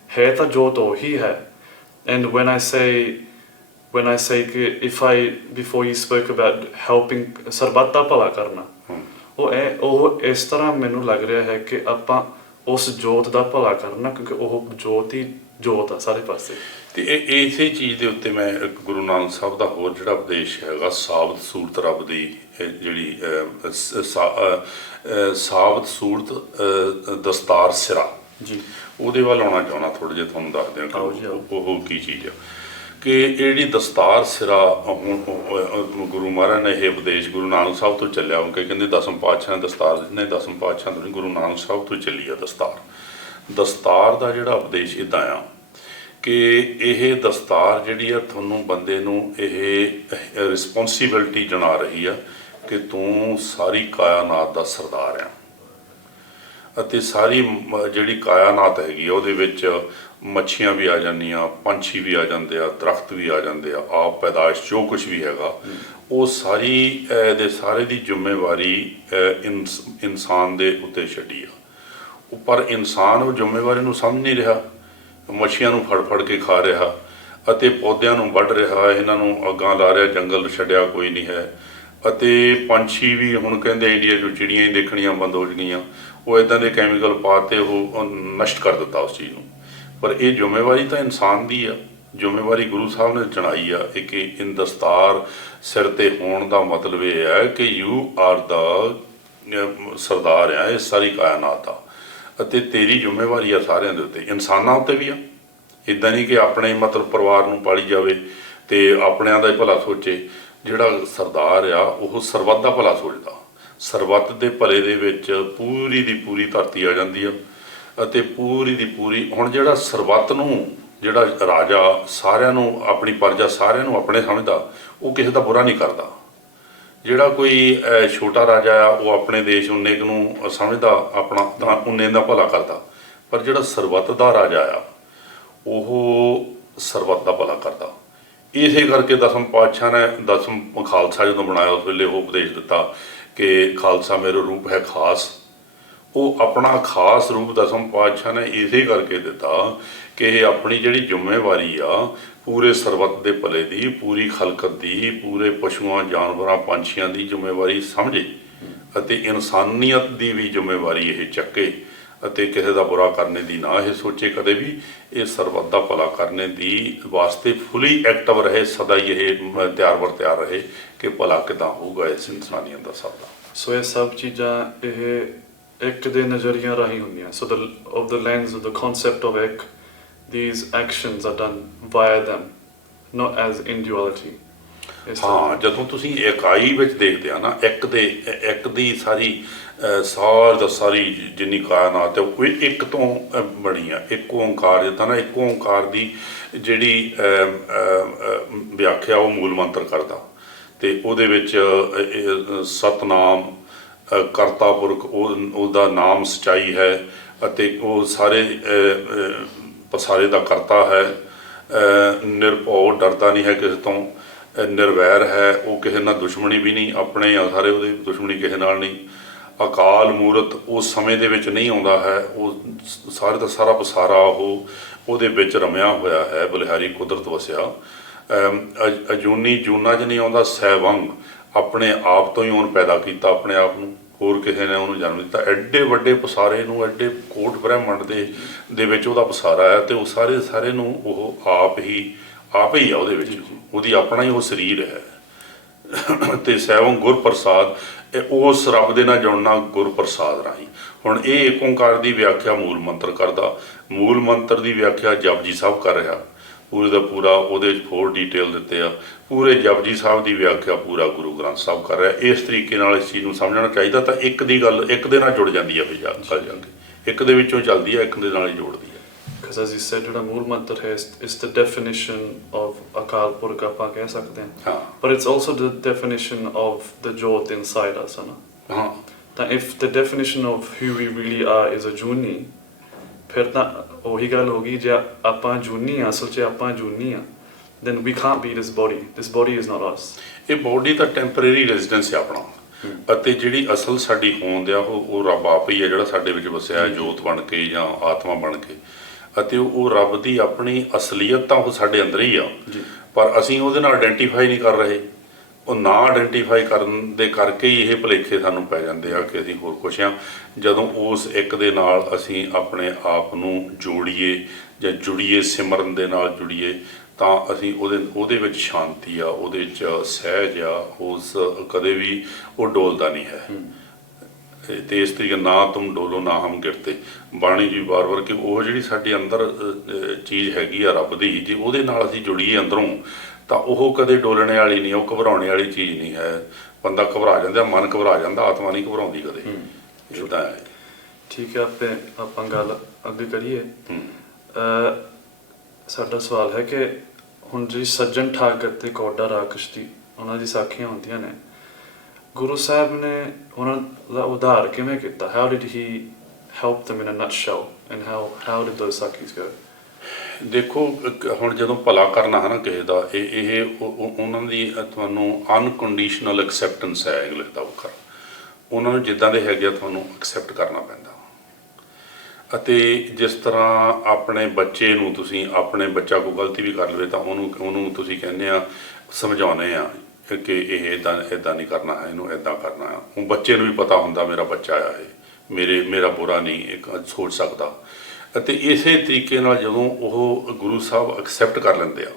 ਹੈ ਤਾਂ ਜੋਤ ਉਹੀ ਹੈ. And when I say ਕਿ if I, before you spoke about helping, ਸਰਬੱਤ ਦਾ ਭਲਾ ਕਰਨਾ, ਉਹ ਇਸ ਤਰ੍ਹਾਂ ਮੈਨੂੰ ਲੱਗ ਰਿਹਾ ਹੈ ਕਿ ਆਪਾਂ ਉਸ ਜੋਤ ਦਾ ਭਲਾ ਕਰਨਾ, ਕਿਉਂਕਿ ਉਹ ਜੋਤ ਹੀ ਜੋਤ ਆ ਸਾਰੇ ਪਾਸੇ. ਤੇ ਇਸੇ ਚੀਜ਼ ਦੇ ਉੱਤੇ ਮੈਂ ਗੁਰੂ ਨਾਨਕ ਸਾਹਿਬ ਦਾ ਹੋਰ ਜਿਹੜਾ ਉਪਦੇਸ਼ ਹੈਗਾ, ਸਾਬਤ ਸੂਰਤ ਰੱਬ ਦੀ ਜਿਹੜੀ ਸਾਬਤ ਸੂਰਤ ਦਸਤਾਰ ਸਿਰਾ ਜੀ, ਉਹਦੇ ਵੱਲ ਆਉਣਾ ਚਾਹੁੰਦਾ ਥੋੜ੍ਹਾ ਜਿਹਾ, ਤੁਹਾਨੂੰ ਦੱਸਦੇ ਹਾਂ ਉਹ ਕੀ ਚੀਜ਼ ਆ. ਕਿ ਇਹ ਜਿਹੜੀ ਦਸਤਾਰ ਸਿਰਾ ਹੁਣ ਗੁਰੂ ਮਹਾਰਾਜ ਨੇ ਇਹ ਉਪਦੇਸ਼ ਗੁਰੂ ਨਾਨਕ ਸਾਹਿਬ ਤੋਂ ਚੱਲਿਆ, ਕਿਉਂਕਿ ਕਹਿੰਦੇ ਦਸਮ ਪਾਤਸ਼ਾਹ ਨੇ ਦਸਤਾਰ ਦਿੱਤੀ, ਦਸਮ ਪਾਤਸ਼ਾਹ ਤੋਂ ਨਹੀਂ, ਗੁਰੂ ਨਾਨਕ ਸਾਹਿਬ ਤੋਂ ਚੱਲੀ ਆ ਦਸਤਾਰ ਦਾ ਜਿਹੜਾ ਉਪਦੇਸ਼ ਇੱਦਾਂ ਆ ਕਿ ਇਹ ਦਸਤਾਰ ਜਿਹੜੀ ਆ ਤੁਹਾਨੂੰ ਬੰਦੇ ਨੂੰ ਇਹ ਰਿਸਪੋਂਸੀਬਿਲਿਟੀ ਜਣਾ ਰਹੀ ਆ ਕਿ ਤੂੰ ਸਾਰੀ ਕਾਇਨਾਤ ਦਾ ਸਰਦਾਰ ਆ, ਅਤੇ ਸਾਰੀ ਜਿਹੜੀ ਕਾਇਨਾਤ ਹੈਗੀ ਆ ਉਹਦੇ ਵਿੱਚ ਮੱਛੀਆਂ ਵੀ ਆ ਜਾਂਦੀਆਂ, ਪੰਛੀ ਵੀ ਆ ਜਾਂਦੇ ਆ, ਦਰਖਤ ਵੀ ਆ ਜਾਂਦੇ ਆ, ਆਪ ਪੈਦਾਇਸ਼ ਜੋ ਕੁਛ ਵੀ ਹੈਗਾ ਉਹ ਸਾਰੀ ਦੇ ਸਾਰੇ ਦੀ ਜ਼ਿੰਮੇਵਾਰੀ ਇਨਸਾਨ ਦੇ ਉੱਤੇ ਛੱਡੀ ਆ. ਪਰ ਇਨਸਾਨ ਉਹ ਜ਼ਿੰਮੇਵਾਰੀ ਨੂੰ ਸਮਝ ਨਹੀਂ ਰਿਹਾ, ਮੱਛੀਆਂ ਨੂੰ ਫੜ ਕੇ ਖਾ ਰਿਹਾ ਅਤੇ ਪੌਦਿਆਂ ਨੂੰ ਵੱਢ ਰਿਹਾ, ਇਹਨਾਂ ਨੂੰ ਅੱਗਾਂ ਲਾ ਰਿਹਾ, ਜੰਗਲ ਛੱਡਿਆ ਕੋਈ ਨਹੀਂ ਹੈ. ਅਤੇ ਪੰਛੀ ਵੀ ਹੁਣ ਕਹਿੰਦੇ ਇੰਡੀਆ 'ਚ ਚਿੜੀਆਂ ਹੀ ਦੇਖਣੀਆਂ ਬੰਦ ਹੋ ਗਈਆਂ, ਉਹ ਇੱਦਾਂ ਦੇ ਕੈਮੀਕਲ ਪਾ ਕੇ ਉਹ ਨਸ਼ਟ ਕਰ ਦਿੱਤਾ ਉਸ ਚੀਜ਼ ਨੂੰ. ਪਰ ਇਹ ਜ਼ਿੰਮੇਵਾਰੀ ਤਾਂ ਇਨਸਾਨ ਦੀ ਆ, ਜ਼ਿੰਮੇਵਾਰੀ ਗੁਰੂ ਸਾਹਿਬ ਨੇ ਚੜਾਈ ਆ ਕਿ ਇਨ ਦਸਤਾਰ ਸਿਰ 'ਤੇ ਹੋਣ ਦਾ ਮਤਲਬ ਇਹ ਹੈ ਕਿ ਯੂ ਆਰ ਦਾ ਸਰਦਾਰ ਆ ਇਸ ਸਾਰੀ ਕਾਇਨਾਤ ਦਾ, ਅਤੇ ਤੇਰੀ ਜ਼ਿੰਮੇਵਾਰੀ ਆ ਸਾਰਿਆਂ ਦੇ ਉੱਤੇ, ਇਨਸਾਨਾਂ ਉੱਤੇ ਵੀ ਆ. ਇੱਦਾਂ ਨਹੀਂ ਕਿ ਆਪਣੇ ਮਤਲਬ ਪਰਿਵਾਰ ਨੂੰ ਪਾਲੀ ਜਾਵੇ ਅਤੇ ਆਪਣਿਆਂ ਦਾ ਹੀ ਭਲਾ ਸੋਚੇ. ਜਿਹੜਾ ਸਰਦਾਰ ਆ ਉਹ ਸਰਬੱਤ ਦਾ ਭਲਾ ਸੋਚਦਾ, ਸਰਬੱਤ ਦੇ ਭਲੇ ਦੇ ਵਿੱਚ ਪੂਰੀ ਦੀ ਪੂਰੀ ਧਰਤੀ ਆ ਜਾਂਦੀ ਆ, ਅਤੇ ਪੂਰੀ ਦੀ ਪੂਰੀ ਹੁਣ ਜਿਹੜਾ ਸਰਬੱਤ ਨੂੰ ਜਿਹੜਾ ਰਾਜਾ ਸਾਰਿਆਂ ਨੂੰ ਆਪਣੀ ਪ੍ਰਜਾ ਸਾਰਿਆਂ ਨੂੰ ਆਪਣੇ ਸਮਝਦਾ, ਉਹ ਕਿਸੇ ਦਾ ਬੁਰਾ ਨਹੀਂ ਕਰਦਾ. ਜਿਹੜਾ ਕੋਈ ਛੋਟਾ ਰਾਜਾ ਆ ਉਹ ਆਪਣੇ ਦੇਸ਼ ਉਨੇ ਕੁ ਨੂੰ ਸਮਝਦਾ ਆਪਣਾ, ਤਾਂ ਉਨੇ ਦਾ ਭਲਾ ਕਰਦਾ. ਪਰ ਜਿਹੜਾ ਸਰਬੱਤ ਦਾ ਰਾਜਾ ਆ ਉਹ ਸਰਬੱਤ ਦਾ ਭਲਾ ਕਰਦਾ. ਇਸੇ ਕਰਕੇ ਦਸਮ ਪਾਤਸ਼ਾਹ ਨੇ ਦਸਮ ਖਾਲਸਾ ਜਦੋਂ ਬਣਾਇਆ ਉਸ ਵੇਲੇ ਉਹ ਉਪਦੇਸ਼ ਦਿੱਤਾ ਕਿ ਖਾਲਸਾ ਮੇਰਾ ਰੂਪ ਹੈ ਖਾਸ. ਉਹ ਆਪਣਾ ਖਾਸ ਰੂਪ ਦਸਮ ਪਾਤਸ਼ਾਹ ਨੇ ਇਸੇ ਕਰਕੇ ਦਿੱਤਾ ਕਿ ਇਹ ਆਪਣੀ ਜਿਹੜੀ ਜ਼ਿੰਮੇਵਾਰੀ ਆ ਪੂਰੇ ਸਰਬੱਤ ਦੇ ਭਲੇ ਦੀ, ਪੂਰੀ ਖਲਕਤ ਦੀ, ਪੂਰੇ ਪਸ਼ੂਆਂ ਜਾਨਵਰਾਂ ਪੰਛੀਆਂ ਦੀ ਜ਼ਿੰਮੇਵਾਰੀ ਸਮਝੇ, ਅਤੇ ਇਨਸਾਨੀਅਤ ਦੀ ਵੀ ਜ਼ਿੰਮੇਵਾਰੀ ਇਹ ਚੱਕੇ, ਅਤੇ ਕਿਸੇ ਦਾ ਬੁਰਾ ਕਰਨੇ ਦੀ ਨਾ ਇਹ ਸੋਚੇ ਕਦੇ ਵੀ, ਇਹ ਸਰਬੱਤ ਦਾ ਭਲਾ ਕਰਨੇ ਦੀ ਵਾਸਤੇ ਫੁੱਲੀ ਐਕਟਿਵ ਰਹੇ, ਸਦਾ ਹੀ ਇਹ ਤਿਆਰ ਰਹੇ ਕਿ ਭਲਾ ਕਿੱਦਾਂ ਹੋਊਗਾ ਇਸ ਇਨਸਾਨੀਅਤ ਦਾ ਸਭ ਦਾ. ਸੋ ਇਹ ਸਭ ਚੀਜ਼ਾਂ ਇਹ ਇੱਕ ਦੇ ਨਜ਼ਰੀਆਂ ਰਾਹੀਂ ਹੁੰਦੀਆਂ. ਸੋ of the lens of the concept of ਇੱਕ, these actions are done via them, not as individuality. ਹਾਂ, ਜਦੋਂ ਤੁਸੀਂ ਇਕਾਈ ਵਿੱਚ ਦੇਖਦੇ ਆ ਨਾ, ਇੱਕ ਦੀ ਸਾਰੀ ਜਿੰਨੀ ਕਾਇਨਾਤ ਹੈ ਉਹ ਇੱਕ ਤੋਂ ਬਣੀ ਆ, ਇੱਕ ਓਂਕਾਰ. ਜਿੱਦਾਂ ਨਾ ਇੱਕ ਓਂਕਾਰ ਦੀ ਜਿਹੜੀ ਵਿਆਖਿਆ ਉਹ ਮੂਲ ਮੰਤਰ ਕਰਦਾ, ਅਤੇ ਉਹਦੇ ਵਿੱਚ ਸਤਨਾਮ ਕਰਤਾ ਪੁਰਖ, ਉਹਦਾ ਨਾਮ ਸੱਚਾਈ ਹੈ, ਅਤੇ ਉਹ ਸਾਰੇ ਪਸਾਰੇ ਦਾ ਕਰਤਾ ਹੈ. ਨਿਰਭਉ, ਡਰਦਾ ਨਹੀਂ ਹੈ ਕਿਸੇ ਤੋਂ. ਨਿਰਵੈਰ ਹੈ, ਉਹ ਕਿਸੇ ਨਾਲ ਦੁਸ਼ਮਣੀ ਵੀ ਨਹੀਂ, ਆਪਣੇ ਆ ਸਾਰੇ, ਉਹਦੀ ਦੁਸ਼ਮਣੀ ਕਿਸੇ ਨਾਲ ਨਹੀਂ. ਅਕਾਲ ਮੂਰਤ, ਉਹ ਸਮੇਂ ਦੇ ਵਿੱਚ ਨਹੀਂ ਆਉਂਦਾ ਹੈ, ਉਹ ਸਾਰੇ ਦਾ ਸਾਰਾ ਪਸਾਰਾ ਉਹਦੇ ਵਿੱਚ ਰਮਿਆ ਹੋਇਆ ਹੈ, ਬਲਿਹਾਰੀ ਕੁਦਰਤ ਵਸਿਆ. ਅਜੂਨੀ ਜੂਨਾਂ 'ਚ ਨਹੀਂ ਆਉਂਦਾ. ਸੈਵੰਗ, ਆਪਣੇ ਆਪ ਤੋਂ ਹੀ ਉਹਨੂੰ ਪੈਦਾ ਕੀਤਾ, ਆਪਣੇ ਆਪ ਨੂੰ, ਹੋਰ ਕਿਸੇ ਨੇ ਉਹਨੂੰ ਜਨਮ ਦਿੱਤਾ. ਐਡੇ ਵੱਡੇ ਪਸਾਰੇ ਨੂੰ, ਐਡੇ ਕੋਟ ਬ੍ਰਹਿਮੰਡ ਦੇ ਵਿੱਚ ਉਹਦਾ ਪਸਾਰਾ ਹੈ, ਅਤੇ ਉਹ ਸਾਰੇ ਨੂੰ ਉਹ ਆਪ ਹੀ ਆ ਉਹਦੇ ਵਿੱਚ, ਉਹਦੀ ਆਪਣਾ ਹੀ ਉਹ ਸਰੀਰ ਹੈ. ਅਤੇ ਸੈਵੰ ਗੁਰ ਪ੍ਰਸਾਦ, ਉਸ ਰੱਬ ਦੇ ਨਾਲ ਜੁੜਨਾ ਗੁਰ ਪ੍ਰਸਾਦ ਰਾਹੀਂ. ਹੁਣ ਇਹ ਏਕ ਓਂਕਾਰ ਦੀ ਵਿਆਖਿਆ ਮੂਲ ਮੰਤਰ ਕਰਦਾ, ਮੂਲ ਮੰਤਰ ਦੀ ਵਿਆਖਿਆ ਜਪਜੀ ਸਾਹਿਬ ਕਰ ਰਿਹਾ, ਪੂਰੇ ਦਾ ਪੂਰਾ ਉਹਦੇ 'ਚ 4 ਡਿਟੇਲ ਦਿੱਤੇ ਆ. ਪੂਰੇ ਜਪਜੀ ਸਾਹਿਬ ਦੀ ਵਿਆਖਿਆ ਪੂਰਾ ਗੁਰੂ ਗ੍ਰੰਥ ਸਾਹਿਬ ਕਰ ਰਿਹਾ. ਇਸ ਤਰੀਕੇ ਨਾਲ ਇਸ ਚੀਜ਼ ਨੂੰ ਸਮਝਣਾ ਚਾਹੀਦਾ. ਤਾਂ ਇੱਕ ਦੀ ਗੱਲ ਇੱਕ ਦੇ ਨਾਲ ਜੁੜ ਜਾਂਦੀ ਹੈ, ਫਿਰ ਜਾ ਕੇ ਇੱਕ ਦੇ ਵਿੱਚੋਂ ਚੱਲਦੀ ਹੈ, ਇੱਕ ਦੇ ਨਾਲ ਹੀ ਜੋੜਦੀ ਹੈ. Because as you said, ਜਿਹੜਾ ਮੂਲ ਮੰਤਰ ਹੈ is the definition of Akal Purakh, ਆਪਾਂ ਕਹਿ ਸਕਦੇ ਹਾਂ. But it's also the definition of the jyot inside us, ਹੈ ਨਾ. ਤਾਂ if the definition of who we really are is a juni, ਫਿਰ ਤਾਂ ਉਹੀ ਗੱਲ ਹੋ ਗਈ, ਜੇ ਆਪਾਂ ਜੂਨੀ ਆ, ਅਸਲ 'ਚ ਆਪਾਂ ਜੂਨੀ ਆ, then we can't be this body. This body is not us. ਇਹ ਬੋਡੀ ਤਾਂ ਟੈਂਪਰੇਰੀ ਰੈਜ਼ੀਡੈਂਸ ਹੈ ਆਪਣਾ, ਅਤੇ ਜਿਹੜੀ ਅਸਲ ਸਾਡੀ ਹੋਂਦ ਆ ਉਹ ਰੱਬ ਆਪ ਹੀ ਹੈ ਜਿਹੜਾ ਸਾਡੇ ਵਿੱਚ ਵਸਿਆ ਹੈ, ਜੋਤ ਬਣ ਕੇ ਜਾਂ ਆਤਮਾ ਬਣ ਕੇ। ਅਤੇ ਉਹ ਰੱਬ ਦੀ ਆਪਣੀ ਅਸਲੀਅਤ ਤਾਂ ਉਹ ਸਾਡੇ ਅੰਦਰ ਹੀ ਆ, ਪਰ ਅਸੀਂ ਉਹਦੇ ਨਾਲ ਆਇਡੈਂਟੀਫਾਈ ਨਹੀਂ ਕਰ ਰਹੇ। ਉਹ ਨਾ ਆਇਡੈਂਟੀਫਾਈ ਕਰਨ ਦੇ ਕਰਕੇ ਹੀ ਇਹ ਭੁਲੇਖੇ ਸਾਨੂੰ ਪੈ ਜਾਂਦੇ ਆ ਕਿ ਅਸੀਂ ਹੋਰ ਕੁਛ ਹਾਂ। ਜਦੋਂ ਉਸ ਇੱਕ ਦੇ ਨਾਲ ਅਸੀਂ ਆਪਣੇ ਆਪ ਨੂੰ ਜੋੜੀਏ ਜਾਂ ਜੁੜੀਏ, ਸਿਮਰਨ ਦੇ ਨਾਲ ਜੁੜੀਏ, ਤਾਂ ਅਸੀਂ ਉਹਦੇ ਵਿੱਚ ਸ਼ਾਂਤੀ ਆ, ਉਹਦੇ ਵਿੱਚ ਸਹਿਜ ਆ, ਉਸ ਕਦੇ ਵੀ ਉਹ ਡੋਲਦਾ ਨਹੀਂ ਹੈ। ਤੇ ਇਸ ਤਰੀਕੇ ਨਾ ਤੁਮ ਡੋਲੋ ਨਾ ਹਮ ਗਿਰਤੇ, ਬਾਣੀ ਜੀ ਵਾਰ-ਵਾਰ ਕਿ ਉਹ ਜਿਹੜੀ ਸਾਡੇ ਅੰਦਰ ਚੀਜ਼ ਹੈਗੀ ਆ ਰੱਬ ਦੀ, ਜੇ ਉਹਦੇ ਨਾਲ ਅਸੀਂ ਜੁੜੀਏ ਅੰਦਰੋਂ, ਤਾਂ ਉਹ ਕਦੇ ਡੋਲਣੇ ਵਾਲੀ ਨਹੀਂ, ਉਹ ਘਬਰਾਉਣੇ ਵਾਲੀ ਚੀਜ਼ ਨਹੀਂ ਹੈ। ਬੰਦਾ ਘਬਰਾ ਜਾਂਦਾ, ਮਨ ਘਬਰਾ ਜਾਂਦਾ, ਆਤਮਾ ਨਹੀਂ ਘਬਰਾਉਂਦੀ ਕਦੇ। ਇੱਦਾਂ ਹੈ। ਠੀਕ ਹੈ, ਆਪਾਂ ਗੱਲ ਅੱਗੇ ਕਰੀਏ। ਸਾਡਾ ਸਵਾਲ ਹੈ ਕਿ ਹੁਣ ਜੀ ਸੱਜਣ ਠੱਗ ਅਤੇ ਕੌਡਾ ਰਾਕਸ਼ ਦੀ ਉਹਨਾਂ ਦੀ ਸਾਖੀਆਂ ਹੁੰਦੀਆਂ ਨੇ, ਗੁਰੂ ਸਾਹਿਬ ਨੇ ਉਹਨਾਂ ਦਾ ਉਧਾਰ ਕਿਵੇਂ ਕੀਤਾ? How did he help them in a nutshell and how did those ਸਾਖੀਜ਼ go? ਦੇਖੋ, ਹੁਣ ਜਦੋਂ ਭਲਾ ਕਰਨਾ ਹੈ ਨਾ ਕਿਸੇ ਦਾ, ਇਹ ਉਹਨਾਂ ਦੀ ਤੁਹਾਨੂੰ ਅਨਕੰਡੀਸ਼ਨਲ ਐਕਸੈਪਟੈਂਸ ਹੈ ਇੰਗਲਿਸ਼ ਦਾ ਵੱਖਰਾ। ਉਹਨਾਂ ਨੂੰ ਜਿੱਦਾਂ ਦੇ ਹੈਗੇ ਆ ਤੁਹਾਨੂੰ ਐਕਸੈਪਟ ਕਰਨਾ ਪੈਂਦਾ। ਅਤੇ ਜਿਸ ਤਰ੍ਹਾਂ ਆਪਣੇ ਬੱਚੇ ਨੂੰ ਤੁਸੀਂ, ਆਪਣੇ ਬੱਚਾ ਕੋਈ ਗਲਤੀ ਵੀ ਕਰ ਲਵੇ ਤਾਂ ਉਹਨੂੰ ਤੁਸੀਂ ਕਹਿੰਦੇ ਆ, ਸਮਝਾਉਂਦੇ ਆ ਕਿ ਇਹ ਇੱਦਾਂ ਨਹੀਂ ਕਰਨਾ ਹੈ, ਇਹਨੂੰ ਇੱਦਾਂ ਕਰਨਾ ਹੈ। ਉਹ ਬੱਚੇ ਨੂੰ ਵੀ ਪਤਾ ਹੁੰਦਾ ਮੇਰਾ ਬੱਚਾ ਆ, ਇਹ ਮੇਰਾ ਬੁਰਾ ਨਹੀਂ ਸੋਚ ਸਕਦਾ। ਅਤੇ ਇਸੇ ਤਰੀਕੇ ਨਾਲ ਜਦੋਂ ਉਹ ਗੁਰੂ ਸਾਹਿਬ ਐਕਸੈਪਟ ਕਰ ਲੈਂਦੇ ਆ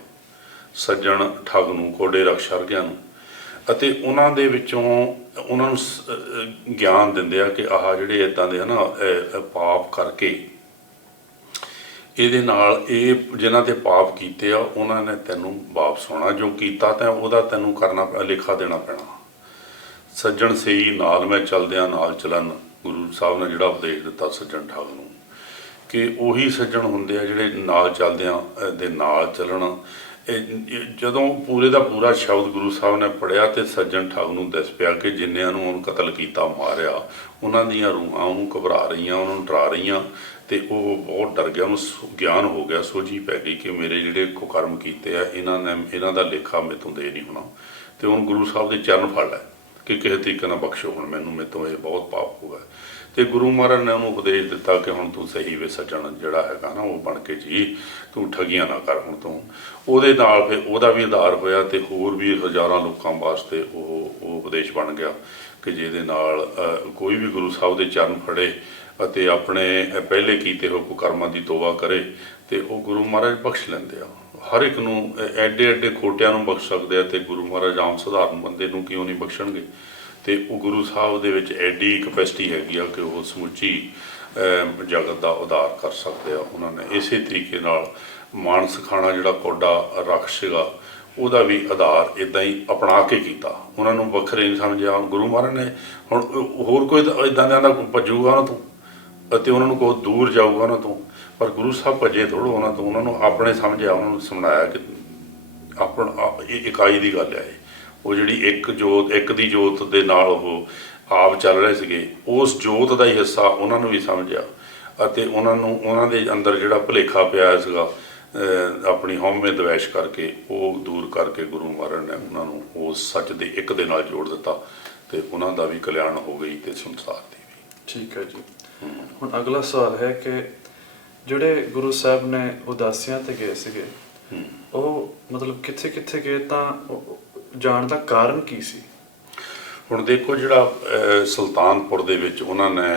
ਸੱਜਣ ਠੱਗ ਨੂੰ, ਕੋਡੇ ਰਕਸ਼ ਵਰਗਿਆਂ ਨੂੰ, ਅਤੇ ਉਹਨਾਂ ਦੇ ਵਿੱਚੋਂ ਉਹਨਾਂ ਨੂੰ ਗਿਆਨ ਦਿੰਦੇ ਆ ਕਿ ਆਹ ਜਿਹੜੇ ਇੱਦਾਂ ਦੇ ਨਾ ਪਾਪ ਕਰਕੇ, ਇਹਦੇ ਨਾਲ ਇਹ ਜਿਨ੍ਹਾਂ ਤੇ ਪਾਪ ਕੀਤੇ ਆ ਉਹਨਾਂ ਨੇ ਤੈਨੂੰ ਵਾਪਸ ਆਉਣਾ, ਜੋ ਕੀਤਾ ਤਾਂ ਉਹਦਾ ਤੈਨੂੰ ਕਰਨਾ ਲੇਖਾ ਦੇਣਾ ਪੈਣਾ। ਸੱਜਣ ਸਹੀ ਨਾਲ ਮੈਂ ਚੱਲਦਿਆਂ ਨਾਲ ਚੱਲਣ, ਗੁਰੂ ਸਾਹਿਬ ਨੇ ਜਿਹੜਾ ਉਪਦੇਸ਼ ਦਿੱਤਾ ਸੱਜਣ ਠੱਗ ਨੂੰ, ਕਿ ਉਹੀ ਸੱਜਣ ਹੁੰਦੇ ਆ ਜਿਹੜੇ ਨਾਲ ਚੱਲਦਿਆਂ ਦੇ ਨਾਲ ਚੱਲਣ। ਜਦੋਂ ਪੂਰੇ ਦਾ ਪੂਰਾ ਸ਼ਬਦ ਗੁਰੂ ਸਾਹਿਬ ਨੇ ਪੜ੍ਹਿਆ ਤੇ ਸੱਜਣ ਠੱਗ ਨੂੰ ਦਿਸ ਪਿਆ ਕਿ ਜਿੰਨਿਆਂ ਨੂੰ ਉਹਨੂੰ ਕਤਲ ਕੀਤਾ, ਮਾਰਿਆ, ਉਹਨਾਂ ਦੀਆਂ ਰੂਹਾਂ ਉਹਨੂੰ ਘਬਰਾ ਰਹੀਆਂ, ਉਹਨਾਂ ਨੂੰ ਡਰਾ ਰਹੀਆਂ, ਅਤੇ ਉਹ ਬਹੁਤ ਡਰ ਗਿਆ। ਉਹਨੂੰ ਗਿਆਨ ਹੋ ਗਿਆ, ਸੋਝੀ ਪੈ ਗਈ ਕਿ ਮੇਰੇ ਜਿਹੜੇ ਕੁਕਰਮ ਕੀਤੇ ਆ ਇਹਨਾਂ ਦਾ ਲੇਖਾ ਮੇਰੇ ਤੋਂ ਦੇ ਨਹੀਂ ਹੋਣਾ। ਅਤੇ ਹੁਣ ਗੁਰੂ ਸਾਹਿਬ ਦੇ ਚਰਨ ਫੜ ਲੈ ਕਿ ਕਿਸੇ ਤਰੀਕੇ ਨਾਲ ਬਖਸ਼ੋ ਹੁਣ ਮੈਨੂੰ, ਮੇਰੇ ਤੋਂ ਇਹ ਬਹੁਤ ਪਾਪ ਹੋ ਗਿਆ। ਅਤੇ ਗੁਰੂ ਮਹਾਰਾਜ ਨੇ ਉਹਨੂੰ ਉਪਦੇਸ਼ ਦਿੱਤਾ ਕਿ ਹੁਣ ਤੂੰ ਸਹੀ ਵੇ ਸੱਜਣ ਜਿਹੜਾ ਹੈਗਾ ਨਾ ਉਹ ਬਣ ਕੇ ਜੀ, ਤੂੰ ਠੱਗੀਆਂ ਨਾ ਕਰ ਹੁਣ ਤੋਂ। ਉਹਦੇ ਨਾਲ ਫਿਰ ਉਹਦਾ ਵੀ ਆਧਾਰ ਹੋਇਆ ਅਤੇ ਹੋਰ ਵੀ ਹਜ਼ਾਰਾਂ ਲੋਕਾਂ ਵਾਸਤੇ ਉਹ ਉਪਦੇਸ਼ ਬਣ ਗਿਆ ਕਿ ਜਿਹਦੇ ਨਾਲ ਕੋਈ ਵੀ ਗੁਰੂ ਸਾਹਿਬ ਦੇ ਚਰਨ ਫੜੇ ਅਤੇ ਆਪਣੇ ਪਹਿਲੇ ਕੀਤੇ ਹੋਏ ਕੁਕਰਮਾਂ ਦੀ ਤੋਬਾ ਕਰੇ ਅਤੇ ਉਹ ਗੁਰੂ ਮਹਾਰਾਜ ਬਖਸ਼ ਲੈਂਦੇ ਆ। ਹਰ ਇੱਕ ਨੂੰ, ਐਡੇ ਐਡੇ ਖੋਟਿਆਂ ਨੂੰ ਬਖਸ਼ ਸਕਦੇ ਆ, ਅਤੇ ਗੁਰੂ ਮਹਾਰਾਜ ਆਮ ਸਧਾਰਨ ਬੰਦੇ ਨੂੰ ਕਿਉਂ ਨਹੀਂ ਬਖਸ਼ਣਗੇ? ਅਤੇ ਉਹ ਗੁਰੂ ਸਾਹਿਬ ਦੇ ਵਿੱਚ ਐਡੀ ਕਪੈਸਿਟੀ ਹੈਗੀ ਆ ਕਿ ਉਹ ਸਮੁੱਚੀ ਜਗਤ ਦਾ ਉਧਾਰ ਕਰ ਸਕਦੇ ਆ। ਉਹਨਾਂ ਨੇ ਇਸੇ ਤਰੀਕੇ ਨਾਲ ਮਾਨਸ ਖਾਣਾ ਜਿਹੜਾ ਕੌਡਾ ਰਕਸ਼ ਸੀਗਾ, ਉਹਦਾ ਵੀ ਆਧਾਰ ਇੱਦਾਂ ਹੀ ਅਪਣਾ ਕੇ ਕੀਤਾ। ਉਹਨਾਂ ਨੂੰ ਵੱਖਰੇ ਨਹੀਂ ਸਮਝਿਆ। ਗੁਰੂ ਮਹਾਰਾਜ ਨੇ ਹੁਣ ਹੋਰ ਕੋਈ ਇੱਦਾਂ ਦਾ ਭੱਜੂਗਾ ਉਹਨਾਂ ਤੋਂ ਅਤੇ ਉਹਨਾਂ ਨੂੰ ਕੋਈ ਦੂਰ ਜਾਊਗਾ ਉਹਨਾਂ ਤੋਂ, ਪਰ ਗੁਰੂ ਸਾਹਿਬ ਭੱਜੇ ਥੋੜ੍ਹਾ ਉਹਨਾਂ ਤੋਂ, ਉਹਨਾਂ ਨੂੰ ਆਪਣੇ ਸਮਝਿਆ, ਉਹਨਾਂ ਨੂੰ ਸਮਝਾਇਆ ਕਿ ਆਪਣਾ ਇਕਾਈ ਦੀ ਗੱਲ ਹੈ। ਉਹ ਜਿਹੜੀ ਇੱਕ ਦੀ ਜੋਤ ਦੇ ਨਾਲ ਉਹ ਆਪ ਚੱਲ ਰਹੇ ਸੀਗੇ, ਉਸ ਜੋਤ ਦਾ ਹੀ ਹਿੱਸਾ ਉਹਨਾਂ ਨੂੰ ਵੀ ਸਮਝਿਆ ਅਤੇ ਉਹਨਾਂ ਦੇ ਅੰਦਰ ਜਿਹੜਾ ਭੁਲੇਖਾ ਪਿਆ ਸੀਗਾ ਆਪਣੀ ਹਉਮੈ ਦਵੈਸ਼ ਕਰਕੇ, ਉਹ ਦੂਰ ਕਰਕੇ ਗੁਰੂ ਮਹਾਰਾਜ ਨੇ ਉਹਨਾਂ ਨੂੰ ਉਸ ਸੱਚ ਦੇ ਇੱਕ ਦੇ ਨਾਲ ਜੋੜ ਦਿੱਤਾ ਅਤੇ ਉਹਨਾਂ ਦਾ ਵੀ ਕਲਿਆਣ ਹੋ ਗਈ ਅਤੇ ਸੰਸਾਰ ਦੀ ਵੀ। ਠੀਕ ਹੈ ਜੀ। ਹੁਣ ਅਗਲਾ ਸਵਾਲ ਹੈ ਕਿ ਜਿਹੜੇ ਗੁਰੂ ਸਾਹਿਬ ਨੇ ਉਦਾਸੀਆਂ 'ਤੇ ਗਏ ਸੀਗੇ, ਉਹ ਮਤਲਬ ਕਿੱਥੇ ਕਿੱਥੇ ਗਏ, ਤਾਂ ਜਾਣ ਦਾ ਕਾਰਨ ਕੀ ਸੀ? ਹੁਣ ਦੇਖੋ, ਜਿਹੜਾ ਸੁਲਤਾਨਪੁਰ ਦੇ ਵਿੱਚ ਉਹਨਾਂ ਨੇ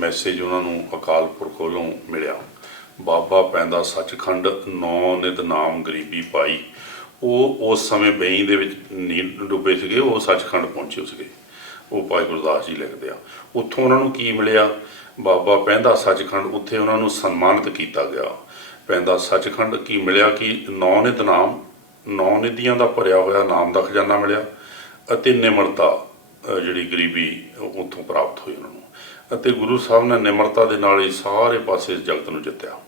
ਮੈਸੇਜ ਉਹਨਾਂ ਨੂੰ ਅਕਾਲ ਪੁਰਖ ਵੱਲੋਂ ਮਿਲਿਆ, ਬਾਬਾ ਪੈਂਦਾ ਸੱਚਖੰਡ, 9 ਨਿਤ ਨਾਮ ਗਰੀਬੀ ਪਾਈ। ਉਹ ਉਸ ਸਮੇਂ ਬਈ ਦੇ ਵਿੱਚ ਨੀਂਦ ਡੁੱਬੇ ਸੀਗੇ, ਉਹ ਸੱਚਖੰਡ ਪਹੁੰਚੇ ਸੀਗੇ। ਉਹ ਭਾਈ ਗੁਰਦਾਸ ਜੀ ਲਿਖਦੇ ਆ। ਉੱਥੋਂ ਉਹਨਾਂ ਨੂੰ ਕੀ ਮਿਲਿਆ? ਬਾਬਾ ਪੈਂਦਾ ਸੱਚਖੰਡ, ਉੱਥੇ ਉਹਨਾਂ ਨੂੰ ਸਨਮਾਨਿਤ ਕੀਤਾ ਗਿਆ। ਪੈਂਦਾ ਸੱਚਖੰਡ ਕੀ ਮਿਲਿਆ ਕਿ 9 ਨਿਤ ਨਾਮ, 9 ਨਿਧੀਆਂ ਦਾ ਭਰਿਆ ਹੋਇਆ ਨਾਮ ਦਾ ਖਜ਼ਾਨਾ ਮਿਲਿਆ, ਅਤੇ ਨਿਮਰਤਾ ਜਿਹੜੀ ਗਰੀਬੀ ਉੱਥੋਂ ਪ੍ਰਾਪਤ ਹੋਈ ਉਹਨਾਂ ਨੂੰ। ਅਤੇ ਗੁਰੂ ਸਾਹਿਬ ਨੇ ਨਿਮਰਤਾ ਦੇ ਨਾਲ ਹੀ ਸਾਰੇ ਪਾਸੇ ਇਸ ਜਗਤ ਨੂੰ ਜਿੱਤਿਆ।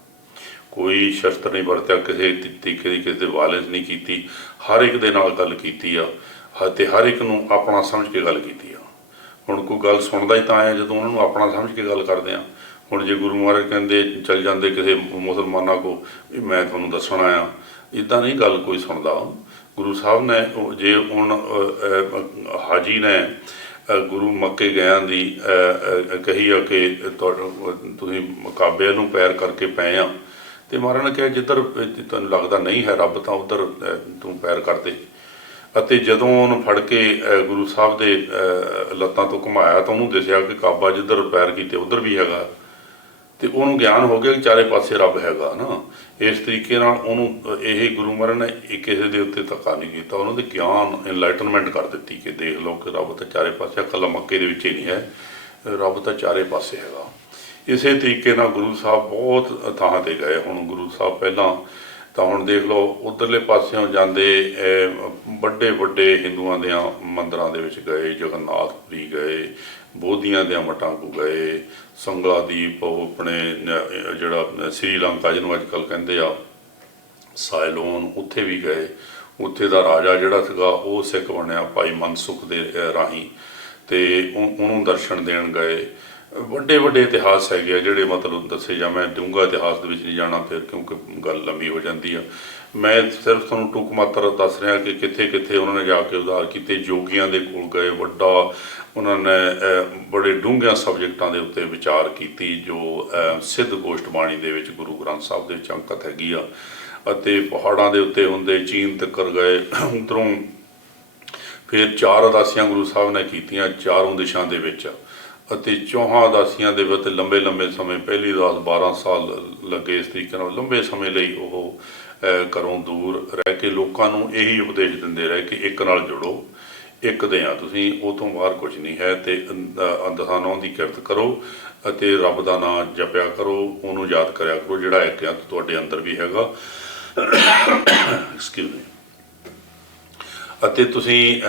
ਕੋਈ ਸ਼ਸਤਰ ਨਹੀਂ ਵਰਤਿਆ, ਕਿਸੇ ਤਰੀਕੇ ਦੀ ਕਿਸੇ ਦੇ ਵਾਇਲੈਂਸ ਨਹੀਂ ਕੀਤੀ, ਹਰ ਇੱਕ ਦੇ ਨਾਲ ਗੱਲ ਕੀਤੀ ਆ ਅਤੇ ਹਰ ਇੱਕ ਨੂੰ ਆਪਣਾ ਸਮਝ ਕੇ ਗੱਲ ਕੀਤੀ ਆ। ਹੁਣ ਕੋਈ ਗੱਲ ਸੁਣਦਾ ਹੀ ਤਾਂ ਹੈ ਜਦੋਂ ਉਹਨਾਂ ਨੂੰ ਆਪਣਾ ਸਮਝ ਕੇ ਗੱਲ ਕਰਦੇ ਆ। ਹੁਣ ਜੇ ਗੁਰੂ ਮਹਾਰਾਜ ਕਹਿੰਦੇ ਚੱਲ ਜਾਂਦੇ ਕਿਸੇ ਮੁਸਲਮਾਨਾਂ ਕੋ ਵੀ ਮੈਂ ਤੁਹਾਨੂੰ ਦੱਸਣ ਆਇਆ, ਇੱਦਾਂ ਨਹੀਂ ਗੱਲ ਕੋਈ ਸੁਣਦਾ। ਗੁਰੂ ਸਾਹਿਬ ਨੇ ਜੇ ਹੁਣ ਹਾਜੀ ਨੇ ਗੁਰੂ ਮੱਕੇ ਗਿਆਂ ਦੀ ਕਹੀ ਆ ਕਿ ਤੁਸੀਂ ਕਾਬੇ ਨੂੰ ਪੈਰ ਕਰਕੇ ਪਏ ਆ, ਤੇ ਮਹਾਰਾਜ ਨੇ ਕਿਹਾ ਜਿੱਧਰ ਤੁਹਾਨੂੰ ਲੱਗਦਾ ਨਹੀਂ ਹੈ ਰੱਬ ਤਾਂ ਉੱਧਰ ਤੂੰ ਪੈਰ ਕਰਦੇ। ਅਤੇ ਜਦੋਂ ਉਹਨੂੰ ਫੜ ਕੇ ਗੁਰੂ ਸਾਹਿਬ ਦੇ ਲੱਤਾਂ ਤੋਂ ਘੁਮਾਇਆ ਤਾਂ ਉਹਨੂੰ ਦਿਸਿਆ ਕਿ ਕਾਬਾ ਜਿੱਧਰ ਪੈਰ ਕੀਤੇ ਉੱਧਰ ਵੀ ਹੈਗਾ, ਤੇ ਉਹਨੂੰ ਗਿਆਨ ਹੋ ਗਿਆ ਕਿ ਚਾਰੇ ਪਾਸੇ ਰੱਬ ਹੈਗਾ ਨਾ। ਇਸ ਤਰੀਕੇ ਨਾਲ ਉਹਨੂੰ ਇਹ ਗੁਰੂ ਮਹਾਰਾਜ ਨੇ ਕਿਸੇ ਦੇ ਉੱਤੇ ਧੱਕਾ ਨਹੀਂ ਕੀਤਾ, ਉਹਨਾਂ ਦੇ ਗਿਆਨ ਇਨਲਾਈਟਨਮੈਂਟ ਕਰ ਦਿੱਤੀ ਕਿ ਦੇਖ ਲਓ ਕਿ ਰੱਬ ਤਾਂ ਚਾਰੇ ਪਾਸੇ, ਇਕੱਲਾ ਮੱਕੇ ਦੇ ਵਿੱਚ ਹੀ ਨਹੀਂ ਹੈ, ਰੱਬ ਤਾਂ ਚਾਰੇ ਪਾਸੇ ਹੈਗਾ। ਇਸੇ ਤਰੀਕੇ ਨਾਲ ਗੁਰੂ ਸਾਹਿਬ ਬਹੁਤ ਥਾਂ 'ਤੇ ਗਏ। ਹੁਣ ਗੁਰੂ ਸਾਹਿਬ ਪਹਿਲਾਂ ਤਾਂ ਹੁਣ ਦੇਖ ਲਓ ਉੱਧਰਲੇ ਪਾਸਿਓਂ ਜਾਂਦੇ ਵੱਡੇ ਵੱਡੇ ਹਿੰਦੂਆਂ ਦਿਆਂ ਮੰਦਰਾਂ ਦੇ ਵਿੱਚ ਗਏ, ਜਗਨਨਾਥਪੁਰੀ ਗਏ, ਬੋਧੀਆਂ ਦਿਆਂ ਮਠਾਂ ਕੋ ਗਏ, ਸੰਗਾਦੀਪ ਉਹ ਆਪਣੇ ਜਿਹੜਾ ਸ੍ਰੀਲੰਕਾ ਜਿਹਨੂੰ ਅੱਜ ਕੱਲ੍ਹ ਕਹਿੰਦੇ ਆ ਸਾਇਲੋਨ, ਉੱਥੇ ਵੀ ਗਏ। ਉੱਥੇ ਦਾ ਰਾਜਾ ਜਿਹੜਾ ਸੀਗਾ ਉਹ ਸਿੱਖ ਬਣਿਆ ਭਾਈ ਮਨਸੁਖ ਦੇ ਰਾਹੀਂ, ਤੇ ਉਹਨੂੰ ਦਰਸ਼ਨ ਦੇਣ ਗਏ। ਵੱਡੇ ਵੱਡੇ ਇਤਿਹਾਸ ਹੈਗੇ ਆ ਜਿਹੜੇ ਮਤਲਬ ਦੱਸੇ ਜਾਂ ਮੈਂ ਡੂੰਘਾ ਇਤਿਹਾਸ ਦੇ ਵਿੱਚ ਨਹੀਂ ਜਾਣਾ ਫਿਰ, ਕਿਉਂਕਿ ਗੱਲ ਲੰਬੀ ਹੋ ਜਾਂਦੀ ਆ। ਮੈਂ ਸਿਰਫ ਤੁਹਾਨੂੰ ਟੁੱਕ ਮਾਤਰ ਦੱਸ ਰਿਹਾ ਕਿ ਕਿੱਥੇ ਕਿੱਥੇ ਉਹਨਾਂ ਨੇ ਜਾ ਕੇ ਉਧਾਰ ਕੀਤੇ। ਜੋਗੀਆਂ ਦੇ ਕੋਲ ਗਏ, ਵੱਡਾ ਉਹਨਾਂ ਨੇ ਬੜੇ ਡੂੰਘਿਆਂ ਸਬਜੈਕਟਾਂ ਦੇ ਉੱਤੇ ਵਿਚਾਰ ਕੀਤੀ ਜੋ ਸਿੱਧ ਗੋਸ਼ਟ ਬਾਣੀ ਦੇ ਵਿੱਚ ਗੁਰੂ ਗ੍ਰੰਥ ਸਾਹਿਬ ਦੇ ਵਿੱਚ ਅੰਕਿਤ ਹੈਗੀ ਆ। ਅਤੇ ਪਹਾੜਾਂ ਦੇ ਉੱਤੇ ਹੁੰਦੇ ਚੀਨ ਤੱਕਰ ਗਏ। ਉੱਧਰੋਂ ਫਿਰ 4 ਉਦਾਸੀਆਂ ਗੁਰੂ ਸਾਹਿਬ ਨੇ ਕੀਤੀਆਂ ਚਾਰੋਂ ਦਿਸ਼ਾ ਦੇ ਵਿੱਚ, ਅਤੇ 4 ਉਦਾਸੀਆਂ ਦੇ ਵਿੱਚ ਲੰਬੇ ਲੰਬੇ ਸਮੇਂ, ਪਹਿਲੀ ਉਦਾਸ 12 ਸਾਲ ਲੱਗੇ। ਇਸ ਤਰੀਕੇ ਨਾਲ ਲੰਬੇ ਸਮੇਂ ਲਈ ਉਹ ਘਰੋਂ ਦੂਰ ਰਹਿ ਕੇ ਲੋਕਾਂ ਨੂੰ ਇਹੀ ਉਪਦੇਸ਼ ਦਿੰਦੇ ਰਹੇ ਕਿ ਇੱਕ ਨਾਲ ਜੁੜੋ, ਇੱਕ ਦੇ ਆ ਤੁਸੀਂ, ਉਹ ਤੋਂ ਬਾਹਰ ਕੁਝ ਨਹੀਂ ਹੈ। ਅਤੇ ਦਸਾਂ ਨਹੁੰ ਦੀ ਕਿਰਤ ਕਰੋ ਅਤੇ ਰੱਬ ਦਾ ਨਾਂ ਜਪਿਆ ਕਰੋ, ਉਹਨੂੰ ਯਾਦ ਕਰਿਆ ਕਰੋ ਜਿਹੜਾ ਇੱਕ ਆ ਤੁਹਾਡੇ ਅੰਦਰ ਵੀ ਹੈਗਾ। Excuse me. ਅਤੇ ਤੁਸੀਂ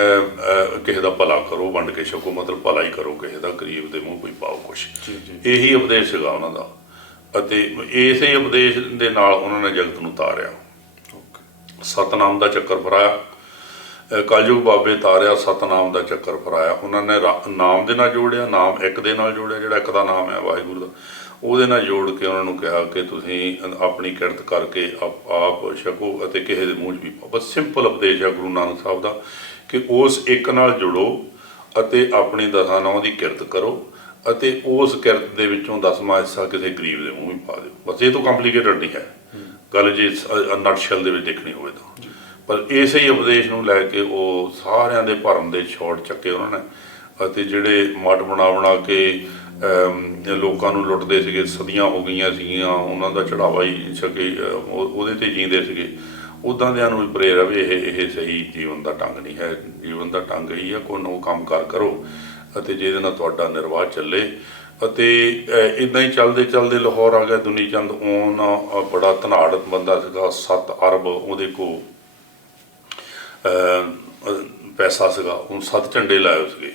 ਕਿਸੇ ਦਾ ਭਲਾ ਕਰੋ, ਵੰਡ ਕੇ ਛਕੋ, ਮਤਲਬ ਭਲਾ ਹੀ ਕਰੋ ਕਿਸੇ ਦਾ, ਗਰੀਬ ਦੇ ਮੂੰਹ ਕੋਈ ਪਾਓ ਕੁਛ। ਇਹੀ ਉਪਦੇਸ਼ ਸੀਗਾ ਉਹਨਾਂ ਦਾ, ਅਤੇ ਇਸੇ ਉਪਦੇਸ਼ ਦੇ ਨਾਲ ਉਹਨਾਂ ਨੇ ਜਗਤ ਨੂੰ ਤਾਰਿਆ। ਸਤਨਾਮ ਦਾ ਚੱਕਰ ਫਰਾਇਆ, ਕਲਯੁਗ ਬਾਬੇ ਤਾਰਿਆ, ਸਤਨਾਮ ਦਾ ਚੱਕਰ ਫਰਾਇਆ। ਉਹਨਾਂ ਨੇ ਨਾਮ ਦੇ ਨਾਲ ਜੋੜਿਆ, ਨਾਮ ਇੱਕ ਦੇ ਨਾਲ ਜੋੜਿਆ, ਜਿਹੜਾ ਇੱਕ ਦਾ ਨਾਮ ਹੈ ਵਾਹਿਗੁਰੂ ਦਾ, ਉਹਦੇ ਨਾਲ ਜੋੜ ਕੇ ਉਹਨਾਂ ਨੂੰ ਕਿਹਾ ਕਿ ਤੁਸੀਂ ਆਪਣੀ ਕਿਰਤ ਕਰਕੇ ਆਪ ਛਕੋ ਅਤੇ ਕਿਸੇ ਦੇ ਮੂੰਹ 'ਚ ਵੀ ਪਾਓ। ਬਸ ਸਿੰਪਲ ਉਪਦੇਸ਼ ਹੈ ਗੁਰੂ ਨਾਨਕ ਸਾਹਿਬ ਦਾ ਕਿ ਉਸ ਇੱਕ ਨਾਲ ਜੁੜੋ ਅਤੇ ਆਪਣੀ ਦਸਾਂ ਨਹੁੰ ਦੀ ਕਿਰਤ ਕਰੋ, ਅਤੇ ਉਸ ਕਿਰਤ ਦੇ ਵਿੱਚੋਂ 10ਵਾਂ ਹਿੱਸਾ ਕਿਸੇ ਗਰੀਬ ਦੇ ਮੂੰਹ ਵੀ ਪਾ ਦਿਓ। ਬਸ ਇਹ ਤੋਂ ਕੰਪਲੀਕੇਟਡ ਨਹੀਂ ਹੈ ਗੱਲ ਜੇ ਨਟਸ਼ਲ ਦੇ ਵਿੱਚ ਦੇਖਣੀ ਹੋਵੇ ਤਾਂ। ਪਰ ਇਸੇ ਹੀ ਉਪਦੇਸ਼ ਨੂੰ ਲੈ ਕੇ ਉਹ ਸਾਰਿਆਂ ਦੇ ਭਰਮ ਦੇ ਛੋੜ ਚੱਕੇ ਉਹਨਾਂ ਨੇ, ਅਤੇ ਜਿਹੜੇ ਮਠ ਬਣਾ ਕੇ ਲੋਕਾਂ ਨੂੰ ਲੁੱਟਦੇ ਸੀਗੇ, ਸਦੀਆਂ ਹੋ ਗਈਆਂ ਸੀਗੀਆਂ ਉਹਨਾਂ ਦਾ ਚੜਾਵਾ ਹੀ ਛਕੇ, ਉਹਦੇ 'ਤੇ ਜੀਂਦੇ ਸੀਗੇ, ਉੱਦਾਂ ਦਿਆਂ ਨੂੰ ਵੀ ਪ੍ਰੇਰ ਵੀ ਇਹ ਸਹੀ ਜੀਵਨ ਦਾ ਢੰਗ ਨਹੀਂ ਹੈ। ਜੀਵਨ ਦਾ ਢੰਗ ਇਹੀ ਆ ਕੋਈ ਨਾ ਕੰਮ ਕਾਰ ਕਰੋ ਅਤੇ ਜਿਹਦੇ ਨਾਲ ਤੁਹਾਡਾ ਨਿਰਵਾਹ ਚੱਲੇ। ਅਤੇ ਇੱਦਾਂ ਹੀ ਚੱਲਦੇ ਚੱਲਦੇ ਲਾਹੌਰ ਆ ਗਿਆ ਦੁਨੀ ਚੰਦ। ਉਹ ਬੜਾ ਧਨਾੜ ਬੰਦਾ ਸੀਗਾ, 7 ਅਰਬ ਉਹਦੇ ਕੋਲ ਪੈਸਾ ਸੀਗਾ। ਉਹ 7 ਝੰਡੇ ਲਾਏ ਸੀਗੇ,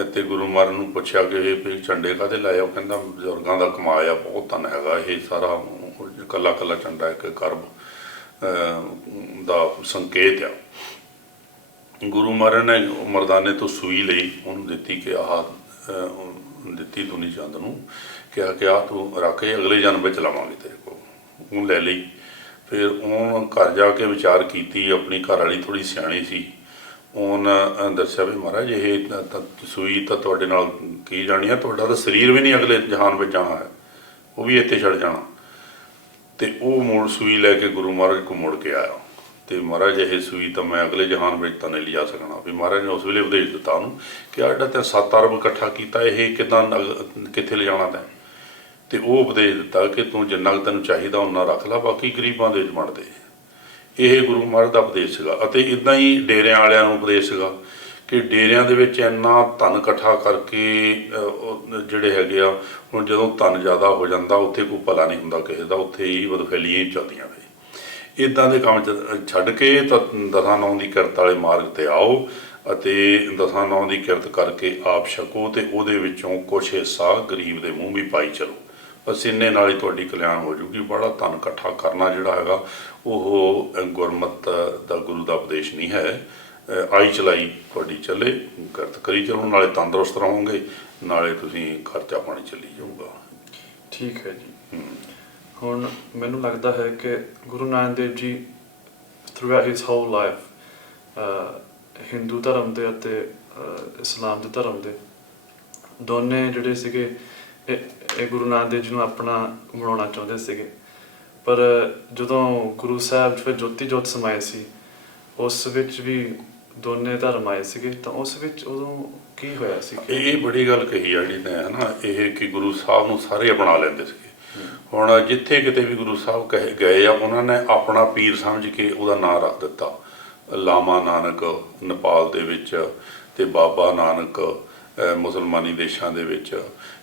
ਅਤੇ ਗੁਰੂ ਮਹਾਰਾਜ ਨੂੰ ਪੁੱਛਿਆ ਕਿ ਇਹ ਝੰਡੇ ਕਾਹਦੇ ਲਾਏ? ਉਹ ਕਹਿੰਦਾ ਬਜ਼ੁਰਗਾਂ ਦਾ ਕਮਾਇਆ ਬਹੁਤ ਧਨ ਹੈਗਾ, ਇਹ ਸਾਰਾ ਕੱਲਾ ਕੱਲਾ ਝੰਡਾ ਇੱਕ ਕਰਬ ਦਾ ਸੰਕੇਤ ਆ। ਗੁਰੂ ਮਹਾਰਾਜ ਨੇ ਮਰਦਾਨੇ ਤੋਂ ਸੂਈ ਲਈ, ਉਹਨੂੰ ਦਿੱਤੀ ਕਿ ਆਹ ਦਿੱਤੀ ਦੁਨੀ ਚੰਦ ਨੂੰ, ਕਿਹਾ ਕਿ ਆਹ ਤੂੰ ਰੱਖ, ਇਹ ਅਗਲੇ ਜਨਮ ਵਿੱਚ ਲਾਵਾਂਗੇ ਤੇਰੇ ਕੋਲ। ਉਹ ਲੈ ਲਈ। ਫਿਰ ਉਹ ਘਰ ਜਾ ਕੇ ਵਿਚਾਰ ਕੀਤੀ, ਆਪਣੀ ਘਰ ਵਾਲੀ ਥੋੜ੍ਹੀ ਸਿਆਣੀ ਸੀ, ਉਹਨਾਂ ਦੱਸਿਆ ਵੀ ਮਹਾਰਾਜ ਇਹ ਸੂਈ ਤਾਂ ਤੁਹਾਡੇ ਨਾਲ ਕੀ ਜਾਣੀ ਹੈ, ਤੁਹਾਡਾ ਤਾਂ ਸਰੀਰ ਵੀ ਨਹੀਂ ਅਗਲੇ ਜਹਾਨ ਵਿੱਚ ਜਾਣਾ ਹੈ, ਉਹ ਵੀ ਇੱਥੇ ਛੱਡ ਜਾਣਾ। ਅਤੇ ਉਹ ਮੁੜ ਸੂਈ ਲੈ ਕੇ ਗੁਰੂ ਮਹਾਰਾਜ ਕੋਲ ਮੁੜ ਕੇ ਆਇਆ, ਅਤੇ ਮਹਾਰਾਜ ਇਹ ਸੂਈ ਤਾਂ ਮੈਂ ਅਗਲੇ ਜਹਾਨ ਵਿੱਚ ਤਾਂ ਨਹੀਂ ਲਿਜਾ ਸਕਣਾ। ਵੀ ਮਹਾਰਾਜ ਨੇ ਉਸ ਵੇਲੇ ਉਪਦੇਸ਼ ਦਿੱਤਾ ਉਹਨੂੰ ਕਿ ਆਹ ਜਿਹੜਾ 7 ਅਰਬ ਇਕੱਠਾ ਕੀਤਾ ਇਹ ਕਿੱਦਾਂ ਕਿੱਥੇ ਲਿਜਾਣਾ ਤੈਂ? ਅਤੇ ਉਹ ਉਪਦੇਸ਼ ਦਿੱਤਾ ਕਿ ਤੂੰ ਜਿੰਨਾ ਕੁ ਤੈਨੂੰ ਚਾਹੀਦਾ ਓਨਾ ਰੱਖ ਲਾ, ਬਾਕੀ ਗਰੀਬਾਂ ਦੇ ਵੰਡ ਦੇ। ਇਹ ਗੁਰੂ ਮਹਾਰਾਜ ਦਾ ਉਪਦੇਸ਼ ਸੀਗਾ। ਅਤੇ ਇੱਦਾਂ ਹੀ ਡੇਰਿਆਂ ਵਾਲਿਆਂ ਨੂੰ ਉਪਦੇਸ਼ ਸੀਗਾ ਕਿ ਡੇਰਿਆਂ ਦੇ ਵਿੱਚ ਇੰਨਾ ਧਨ ਇਕੱਠਾ ਕਰਕੇ ਜਿਹੜੇ ਹੈਗੇ ਆ, ਹੁਣ ਜਦੋਂ ਧਨ ਜ਼ਿਆਦਾ ਹੋ ਜਾਂਦਾ ਉੱਥੇ ਕੋਈ ਭਲਾ ਨਹੀਂ ਹੁੰਦਾ ਕਿਸੇ ਦਾ, ਉੱਥੇ ਹੀ ਬਦਫੈਲੀਆਂ ਹੀ ਚੱਲਦੀਆਂ ਨੇ। ਇੱਦਾਂ ਦੇ ਕੰਮ ਛੱਡ ਕੇ ਤਾਂ ਦਸਾਂ ਨਹੁੰ ਦੀ ਕਿਰਤ ਵਾਲੇ ਮਾਰਗ 'ਤੇ ਆਓ ਅਤੇ ਦਸਾਂ ਨਹੁੰ ਦੀ ਕਿਰਤ ਕਰਕੇ ਆਪ ਛਕੋ, ਅਤੇ ਉਹਦੇ ਵਿੱਚੋਂ ਕੁਛ ਹਿੱਸਾ ਗਰੀਬ ਦੇ ਮੂੰਹ ਵੀ ਪਾਈ ਚਲੋ। ਬਸ ਇੰਨੇ ਨਾਲ ਹੀ ਤੁਹਾਡੀ ਕਲਿਆਣ ਹੋ ਜੂਗੀ। ਬੜਾ ਧਨ ਇਕੱਠਾ ਕਰਨਾ ਜਿਹੜਾ ਹੈਗਾ ਉਹ ਗੁਰਮਤ ਦਾ, ਗੁਰੂ ਦਾ ਉਪਦੇਸ਼ ਨਹੀਂ ਹੈ। ਆਈ ਚਲਾਈ ਤੁਹਾਡੀ ਚੱਲੇ, ਕਿਰਤ ਕਰੀ ਚਲੋ, ਨਾਲੇ ਤੰਦਰੁਸਤ ਰਹੋਗੇ, ਨਾਲੇ ਤੁਸੀਂ ਖਰਚਾ ਪਾਣੀ ਚੱਲੀ ਜਾਊਗਾ। ਠੀਕ ਹੈ ਜੀ। ਹੁਣ ਮੈਨੂੰ ਲੱਗਦਾ ਹੈ ਕਿ Guru Nanak Dev ji throughout his whole life Hindu ਧਰਮ ਦੇ ਅਤੇ ਇਸਲਾਮ ਦੇ ਧਰਮ ਦੇ ਦੋਨੇ ਜਿਹੜੇ ਸੀਗੇ ਇਹ ਗੁਰੂ ਨਾਨਕ ਦੇਵ ਜੀ ਨੂੰ ਆਪਣਾ ਬਣਾਉਣਾ ਚਾਹੁੰਦੇ ਸੀਗੇ। ਪਰ ਜਦੋਂ ਗੁਰੂ ਸਾਹਿਬ ਫਿਰ ਜੋਤੀ ਜੋਤ ਸਮਾਏ ਸੀ ਉਸ ਵਿੱਚ ਵੀ ਦੋਨੇ ਧਰਮ ਆਏ ਸੀਗੇ, ਤਾਂ ਉਸ ਵਿੱਚ ਉਦੋਂ ਕੀ ਹੋਇਆ ਸੀ? ਇਹ ਬੜੀ ਗੱਲ ਕਹੀ ਆ ਜਿਹੜੀ ਨੇ ਨਾ, ਇਹ ਕਿ ਗੁਰੂ ਸਾਹਿਬ ਨੂੰ ਸਾਰੇ ਅਪਣਾ ਲੈਂਦੇ ਸੀਗੇ। ਹੁਣ ਜਿੱਥੇ ਕਿਤੇ ਵੀ ਗੁਰੂ ਸਾਹਿਬ ਗਏ ਆ ਉਹਨਾਂ ਨੇ ਆਪਣਾ ਪੀਰ ਸਮਝ ਕੇ ਉਹਦਾ ਨਾਂ ਰੱਖ ਦਿੱਤਾ। ਲਾਮਾ ਨਾਨਕ ਨੇਪਾਲ ਦੇ ਵਿੱਚ ਤੇ ਬਾਬਾ ਨਾਨਕ ਮੁਸਲਮਾਨੀ ਦੇਸ਼ਾਂ ਦੇ ਵਿੱਚ,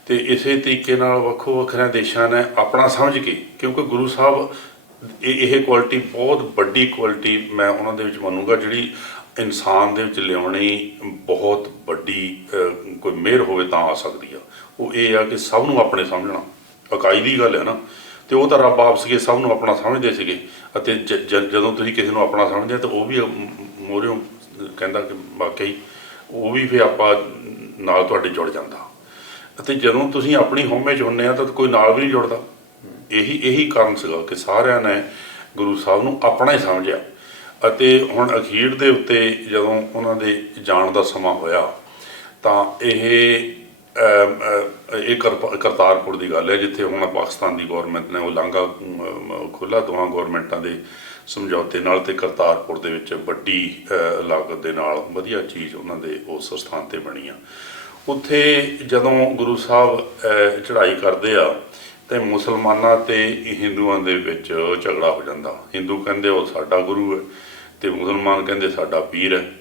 ਤੇ ਇਸੇ ਤਰੀਕੇ ਨਾਲ ਵੱਖੋ ਵੱਖਰਿਆਂ ਦੇਸ਼ਾਂ ਨੇ ਆਪਣਾ ਸਮਝ ਕੇ, ਕਿਉਂਕਿ ਗੁਰੂ ਸਾਹਿਬ ਇਹ ਕੁਆਲਿਟੀ ਬਹੁਤ ਵੱਡੀ ਕੁਆਲਿਟੀ ਮੈਂ ਉਹਨਾਂ ਦੇ ਵਿੱਚ ਮੰਨੂਗਾ ਜਿਹੜੀ ਇਨਸਾਨ ਦੇ ਵਿੱਚ ਲਿਆਉਣੀ ਬਹੁਤ ਵੱਡੀ ਕੋਈ ਮਿਹਰ ਹੋਵੇ ਤਾਂ ਆ ਸਕਦੀ ਆ। ਉਹ ਇਹ ਆ ਕਿ ਸਭ ਨੂੰ ਆਪਣੇ ਸਮਝਣਾ, ਇਕਾਈ ਦੀ ਗੱਲ ਹੈ ਨਾ। ਤੇ ਉਹ ਤਾਂ ਰੱਬ ਆਪ ਸੀਗੇ, ਸਭ ਨੂੰ ਆਪਣਾ ਸਮਝਦੇ ਸੀਗੇ। ਅਤੇ ਜਦੋਂ ਤੁਸੀਂ ਕਿਸੇ ਨੂੰ ਆਪਣਾ ਸਮਝਦੇ ਤਾਂ ਉਹ ਵੀ ਮੋਹਰਿਓਂ ਕਹਿੰਦਾ ਕਿ ਵਾਕਈ ਉਹ ਵੀ ਫਿਰ ਆਪਾਂ ਨਾਲ ਤੁਹਾਡੇ ਜੁੜ ਜਾਂਦਾ। ਅਤੇ ਜਦੋਂ ਤੁਸੀਂ ਆਪਣੀ ਹਉਮੈ 'ਚ ਹੁੰਦੇ ਆ ਤਾਂ ਕੋਈ ਨਾਲ ਵੀ ਨਹੀਂ ਜੁੜਦਾ। ਇਹੀ ਕਾਰਨ ਸੀਗਾ ਕਿ ਸਾਰਿਆਂ ਨੇ ਗੁਰੂ ਸਾਹਿਬ ਨੂੰ ਆਪਣਾ ਹੀ ਸਮਝਿਆ। ਅਤੇ ਹੁਣ ਅਖੀਰ ਦੇ ਉੱਤੇ ਜਦੋਂ ਉਹਨਾਂ ਦੇ ਜਾਣ ਦਾ ਸਮਾਂ ਹੋਇਆ ਤਾਂ ਇਹ ਕਰਤਾਰਪੁਰ ਦੀ ਗੱਲ ਹੈ, ਜਿੱਥੇ ਹੁਣ ਪਾਕਿਸਤਾਨ ਦੀ ਗੌਰਮੈਂਟ ਨੇ ਉਹ ਲਾਂਘਾ ਖੋਲ੍ਹਾ ਦੋਵਾਂ ਗੌਰਮੈਂਟਾਂ ਦੇ ਸਮਝੌਤੇ ਨਾਲ, ਤੇ ਕਰਤਾਰਪੁਰ ਦੇ ਵਿੱਚ ਵੱਡੀ ਲਾਗਤ ਦੇ ਨਾਲ ਵਧੀਆ ਚੀਜ਼ ਉਹਨਾਂ ਦੇ ਉਸ ਸਥਾਨ 'ਤੇ ਬਣੀ ਆ। ਉੱਥੇ ਜਦੋਂ ਗੁਰੂ ਸਾਹਿਬ ਚੜ੍ਹਾਈ ਕਰਦੇ ਆ ਤੇ ਮੁਸਲਮਾਨਾਂ ਤੇ ਹਿੰਦੂਆਂ ਦੇ ਵਿੱਚ ਝਗੜਾ ਹੋ ਜਾਂਦਾ। ਹਿੰਦੂ ਕਹਿੰਦੇ ਉਹ ਸਾਡਾ ਗੁਰੂ ਹੈ ਤੇ ਮੁਸਲਮਾਨ ਕਹਿੰਦੇ ਸਾਡਾ ਪੀਰ ਹੈ।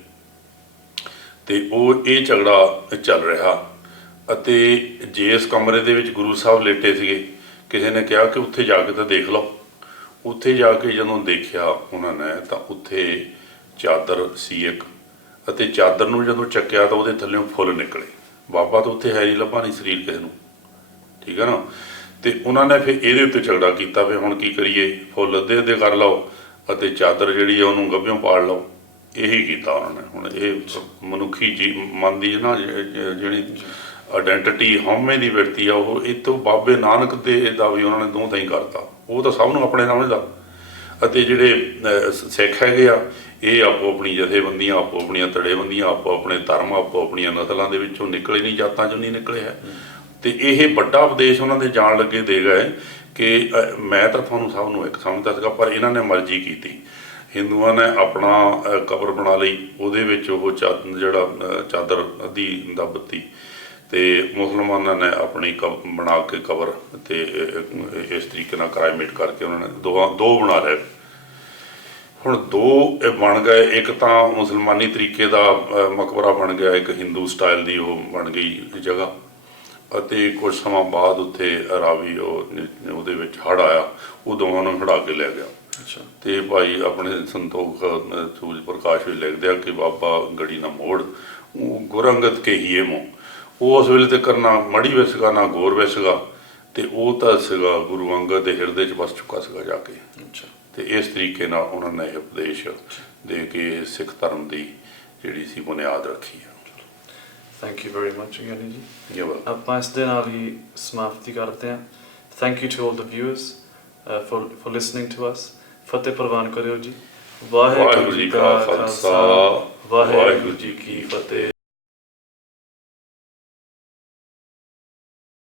ਤੇ ਉਹ ਇਹ ਝਗੜਾ ਚੱਲ ਰਿਹਾ। ਅਤੇ ਜਿਸ ਕਮਰੇ ਦੇ ਵਿੱਚ ਗੁਰੂ ਸਾਹਿਬ ਲੇਟੇ ਸੀਗੇ, ਕਿਸੇ ਨੇ ਕਿਹਾ ਕਿ ਉੱਥੇ ਜਾ ਕੇ ਤਾਂ ਦੇਖ ਲਓ। ਉੱਥੇ ਜਾ ਕੇ ਜਦੋਂ ਦੇਖਿਆ ਉਹਨਾਂ ਨੇ ਤਾਂ ਉੱਥੇ ਚਾਦਰ ਸੀ ਇੱਕ, ਅਤੇ ਚਾਦਰ ਨੂੰ ਜਦੋਂ ਚੱਕਿਆ ਤਾਂ ਉਹਦੇ ਥੱਲੇੋਂ ਫੁੱਲ ਨਿਕਲੇ। ਬਾਬਾ ਤਾਂ ਉੱਥੇ ਹੈ ਨਹੀਂ, ਲੱਭਾ ਨਹੀਂ ਸਰੀਰ ਕਿਸੇ ਨੂੰ, ਠੀਕ ਹੈ ਨਾ। ਤੇ ਉਹਨਾਂ ਨੇ ਫਿਰ ਇਹਦੇ ਉੱਤੇ ਝਗੜਾ ਕੀਤਾ ਵੀ ਹੁਣ ਕੀ ਕਰੀਏ, ਫੁੱਲ ਅੱਧੇ ਅੱਧੇ ਕਰ ਲਓ ਅਤੇ ਚਾਦਰ ਜਿਹੜੀ ਆ ਉਹਨੂੰ ਗੱਭਿਓਂ ਪਾੜ ਲਓ। ਇਹੀ ਕੀਤਾ ਉਹਨਾਂ ਨੇ। ਹੁਣ ਇਹ ਮਨੁੱਖੀ ਮਨ ਦੀ ਨਾ ਜਿਹੜੀ ਆਇਡੈਂਟੀਟੀ ਹਉਮੈ ਦੀ ਵਿਅਕਤੀ ਆ, ਉਹ ਇੱਥੋਂ ਬਾਬੇ ਨਾਨਕ ਦੇ ਦਾ ਵੀ ਉਹਨਾਂ ਨੇ ਦੋਹਾਂ ਹੀ ਕਰਤਾ। ਉਹ ਤਾਂ ਸਭ ਨੂੰ ਆਪਣੇ ਸਮਝਦਾ। ਅਤੇ ਜਿਹੜੇ ਸਿੱਖ ਹੈਗੇ ਆ ਇਹ ਆਪੋ ਆਪਣੀ ਜਥੇਬੰਦੀਆਂ, ਆਪੋ ਆਪਣੀਆਂ ਧੜੇਬੰਦੀਆਂ, ਆਪੋ ਆਪਣੇ ਧਰਮ, ਆਪੋ ਆਪਣੀਆਂ ਨਸਲਾਂ ਦੇ ਵਿੱਚੋਂ ਨਿਕਲੇ ਨਹੀਂ, ਜਾਤਾਂ 'ਚੋਂ ਨਹੀਂ ਨਿਕਲੇ ਹੈ। ਤੇ ਇਹ ਵੱਡਾ ਉਪਦੇਸ਼ ਉਹਨਾਂ ਦੇ ਜਾਣ ਲੱਗੇ ਦੇ ਗਏ ਕਿ ਮੈਂ ਤਾਂ ਤੁਹਾਨੂੰ ਸਭ ਨੂੰ ਇੱਕ ਸਮਝਦਾ ਸੀਗਾ, ਪਰ ਇਹਨਾਂ ਨੇ ਮਰਜ਼ੀ ਕੀਤੀ। ਹਿੰਦੂਆਂ ਨੇ ਆਪਣਾ ਕਬਰ ਬਣਾ ਲਈ, ਉਹਦੇ ਵਿੱਚ ਉਹ ਜਿਹੜਾ ਚਾਦਰ ਅੱਧੀ ਦੱਬਤੀ, ਤੇ ਮੁਸਲਮਾਨਾਂ ਨੇ ਆਪਣੀ ਬਣਾ ਕੇ ਕਬਰ, ਤੇ ਇਸ ਤਰੀਕੇ ਨਾਲ ਕਰਾਈਮੇਟ ਕਰਕੇ ਉਹਨਾਂ ਨੇ ਦੋ ਬਣਾ ਲਏ। ਹੁਣ ਦੋ ਬਣ ਗਏ। ਇੱਕ ਤਾਂ ਮੁਸਲਮਾਨੀ ਤਰੀਕੇ ਦਾ ਮਕਬਰਾ ਬਣ ਗਿਆ, ਇੱਕ ਹਿੰਦੂ ਸਟਾਈਲ ਦੀ ਉਹ ਬਣ ਗਈ ਜਗ੍ਹਾ। ਅਤੇ ਕੁਝ ਸਮਾਂ ਬਾਅਦ ਉੱਥੇ ਰਾਵੀ ਉਹਦੇ ਵਿੱਚ ਹੜ੍ਹ ਆਇਆ, ਉਹ ਦੋਵਾਂ ਨੂੰ ਹੜਾ ਕੇ ਲੈ ਗਿਆ। ਤੇ ਭਾਈ ਆਪਣੇ ਸੰਤੋਖ ਸੂਰਜ ਪ੍ਰਕਾਸ਼ ਵੀ ਲਿਖਦੇ ਆ ਕਿ ਬਾਬਾ ਗੜੀ ਨਾ ਮੋੜ ਗੁਰੰਗਤ ਕੇ ਹੀ ਮੋ। ਉਹ ਉਸ ਵੇਲੇ ਤੇ ਕਰਨਾ ਮੜੀ ਵਿੱਚ ਸੀਗਾ ਨਾ ਗੌਰ ਵਿੱਚ ਸੀਗਾ, ਤੇ ਉਹ ਤਾਂ ਸੀਗਾ ਗੁਰੂ ਅੰਗਦ ਦੇ ਹਿਰਦੇ 'ਚ ਵਸ ਚੁੱਕਾ ਸੀਗਾ ਜਾ ਕੇ। ਤੇ ਇਸ ਤਰੀਕੇ ਨਾਲ ਉਹਨਾਂ ਨੇ ਇਹ ਉਪਦੇਸ਼ ਦੇ ਕੇ ਸਿੱਖ ਧਰਮ ਦੀ ਜਿਹੜੀ ਸੀ ਬੁਨਿਆਦ ਰੱਖੀ ਹੈ। Thank you very much Giani ji. ਆਪਾਂ ਇਸ ਦੇ ਨਾਲ ਹੀ ਸਮਾਪਤੀ ਕਰਦੇ ਹਾਂ। Thank you to all the viewers for listening to us. ਫਤਿਹ ਪ੍ਰਵਾਨ ਕਰਿਓ ਜੀ। ਵਾਹਿਗੁਰੂ ਜੀ ਕਾ ਖਾਲਸਾ, ਵਾਹਿਗੁਰੂ ਜੀ ਕੀ ਫਤਿਹ।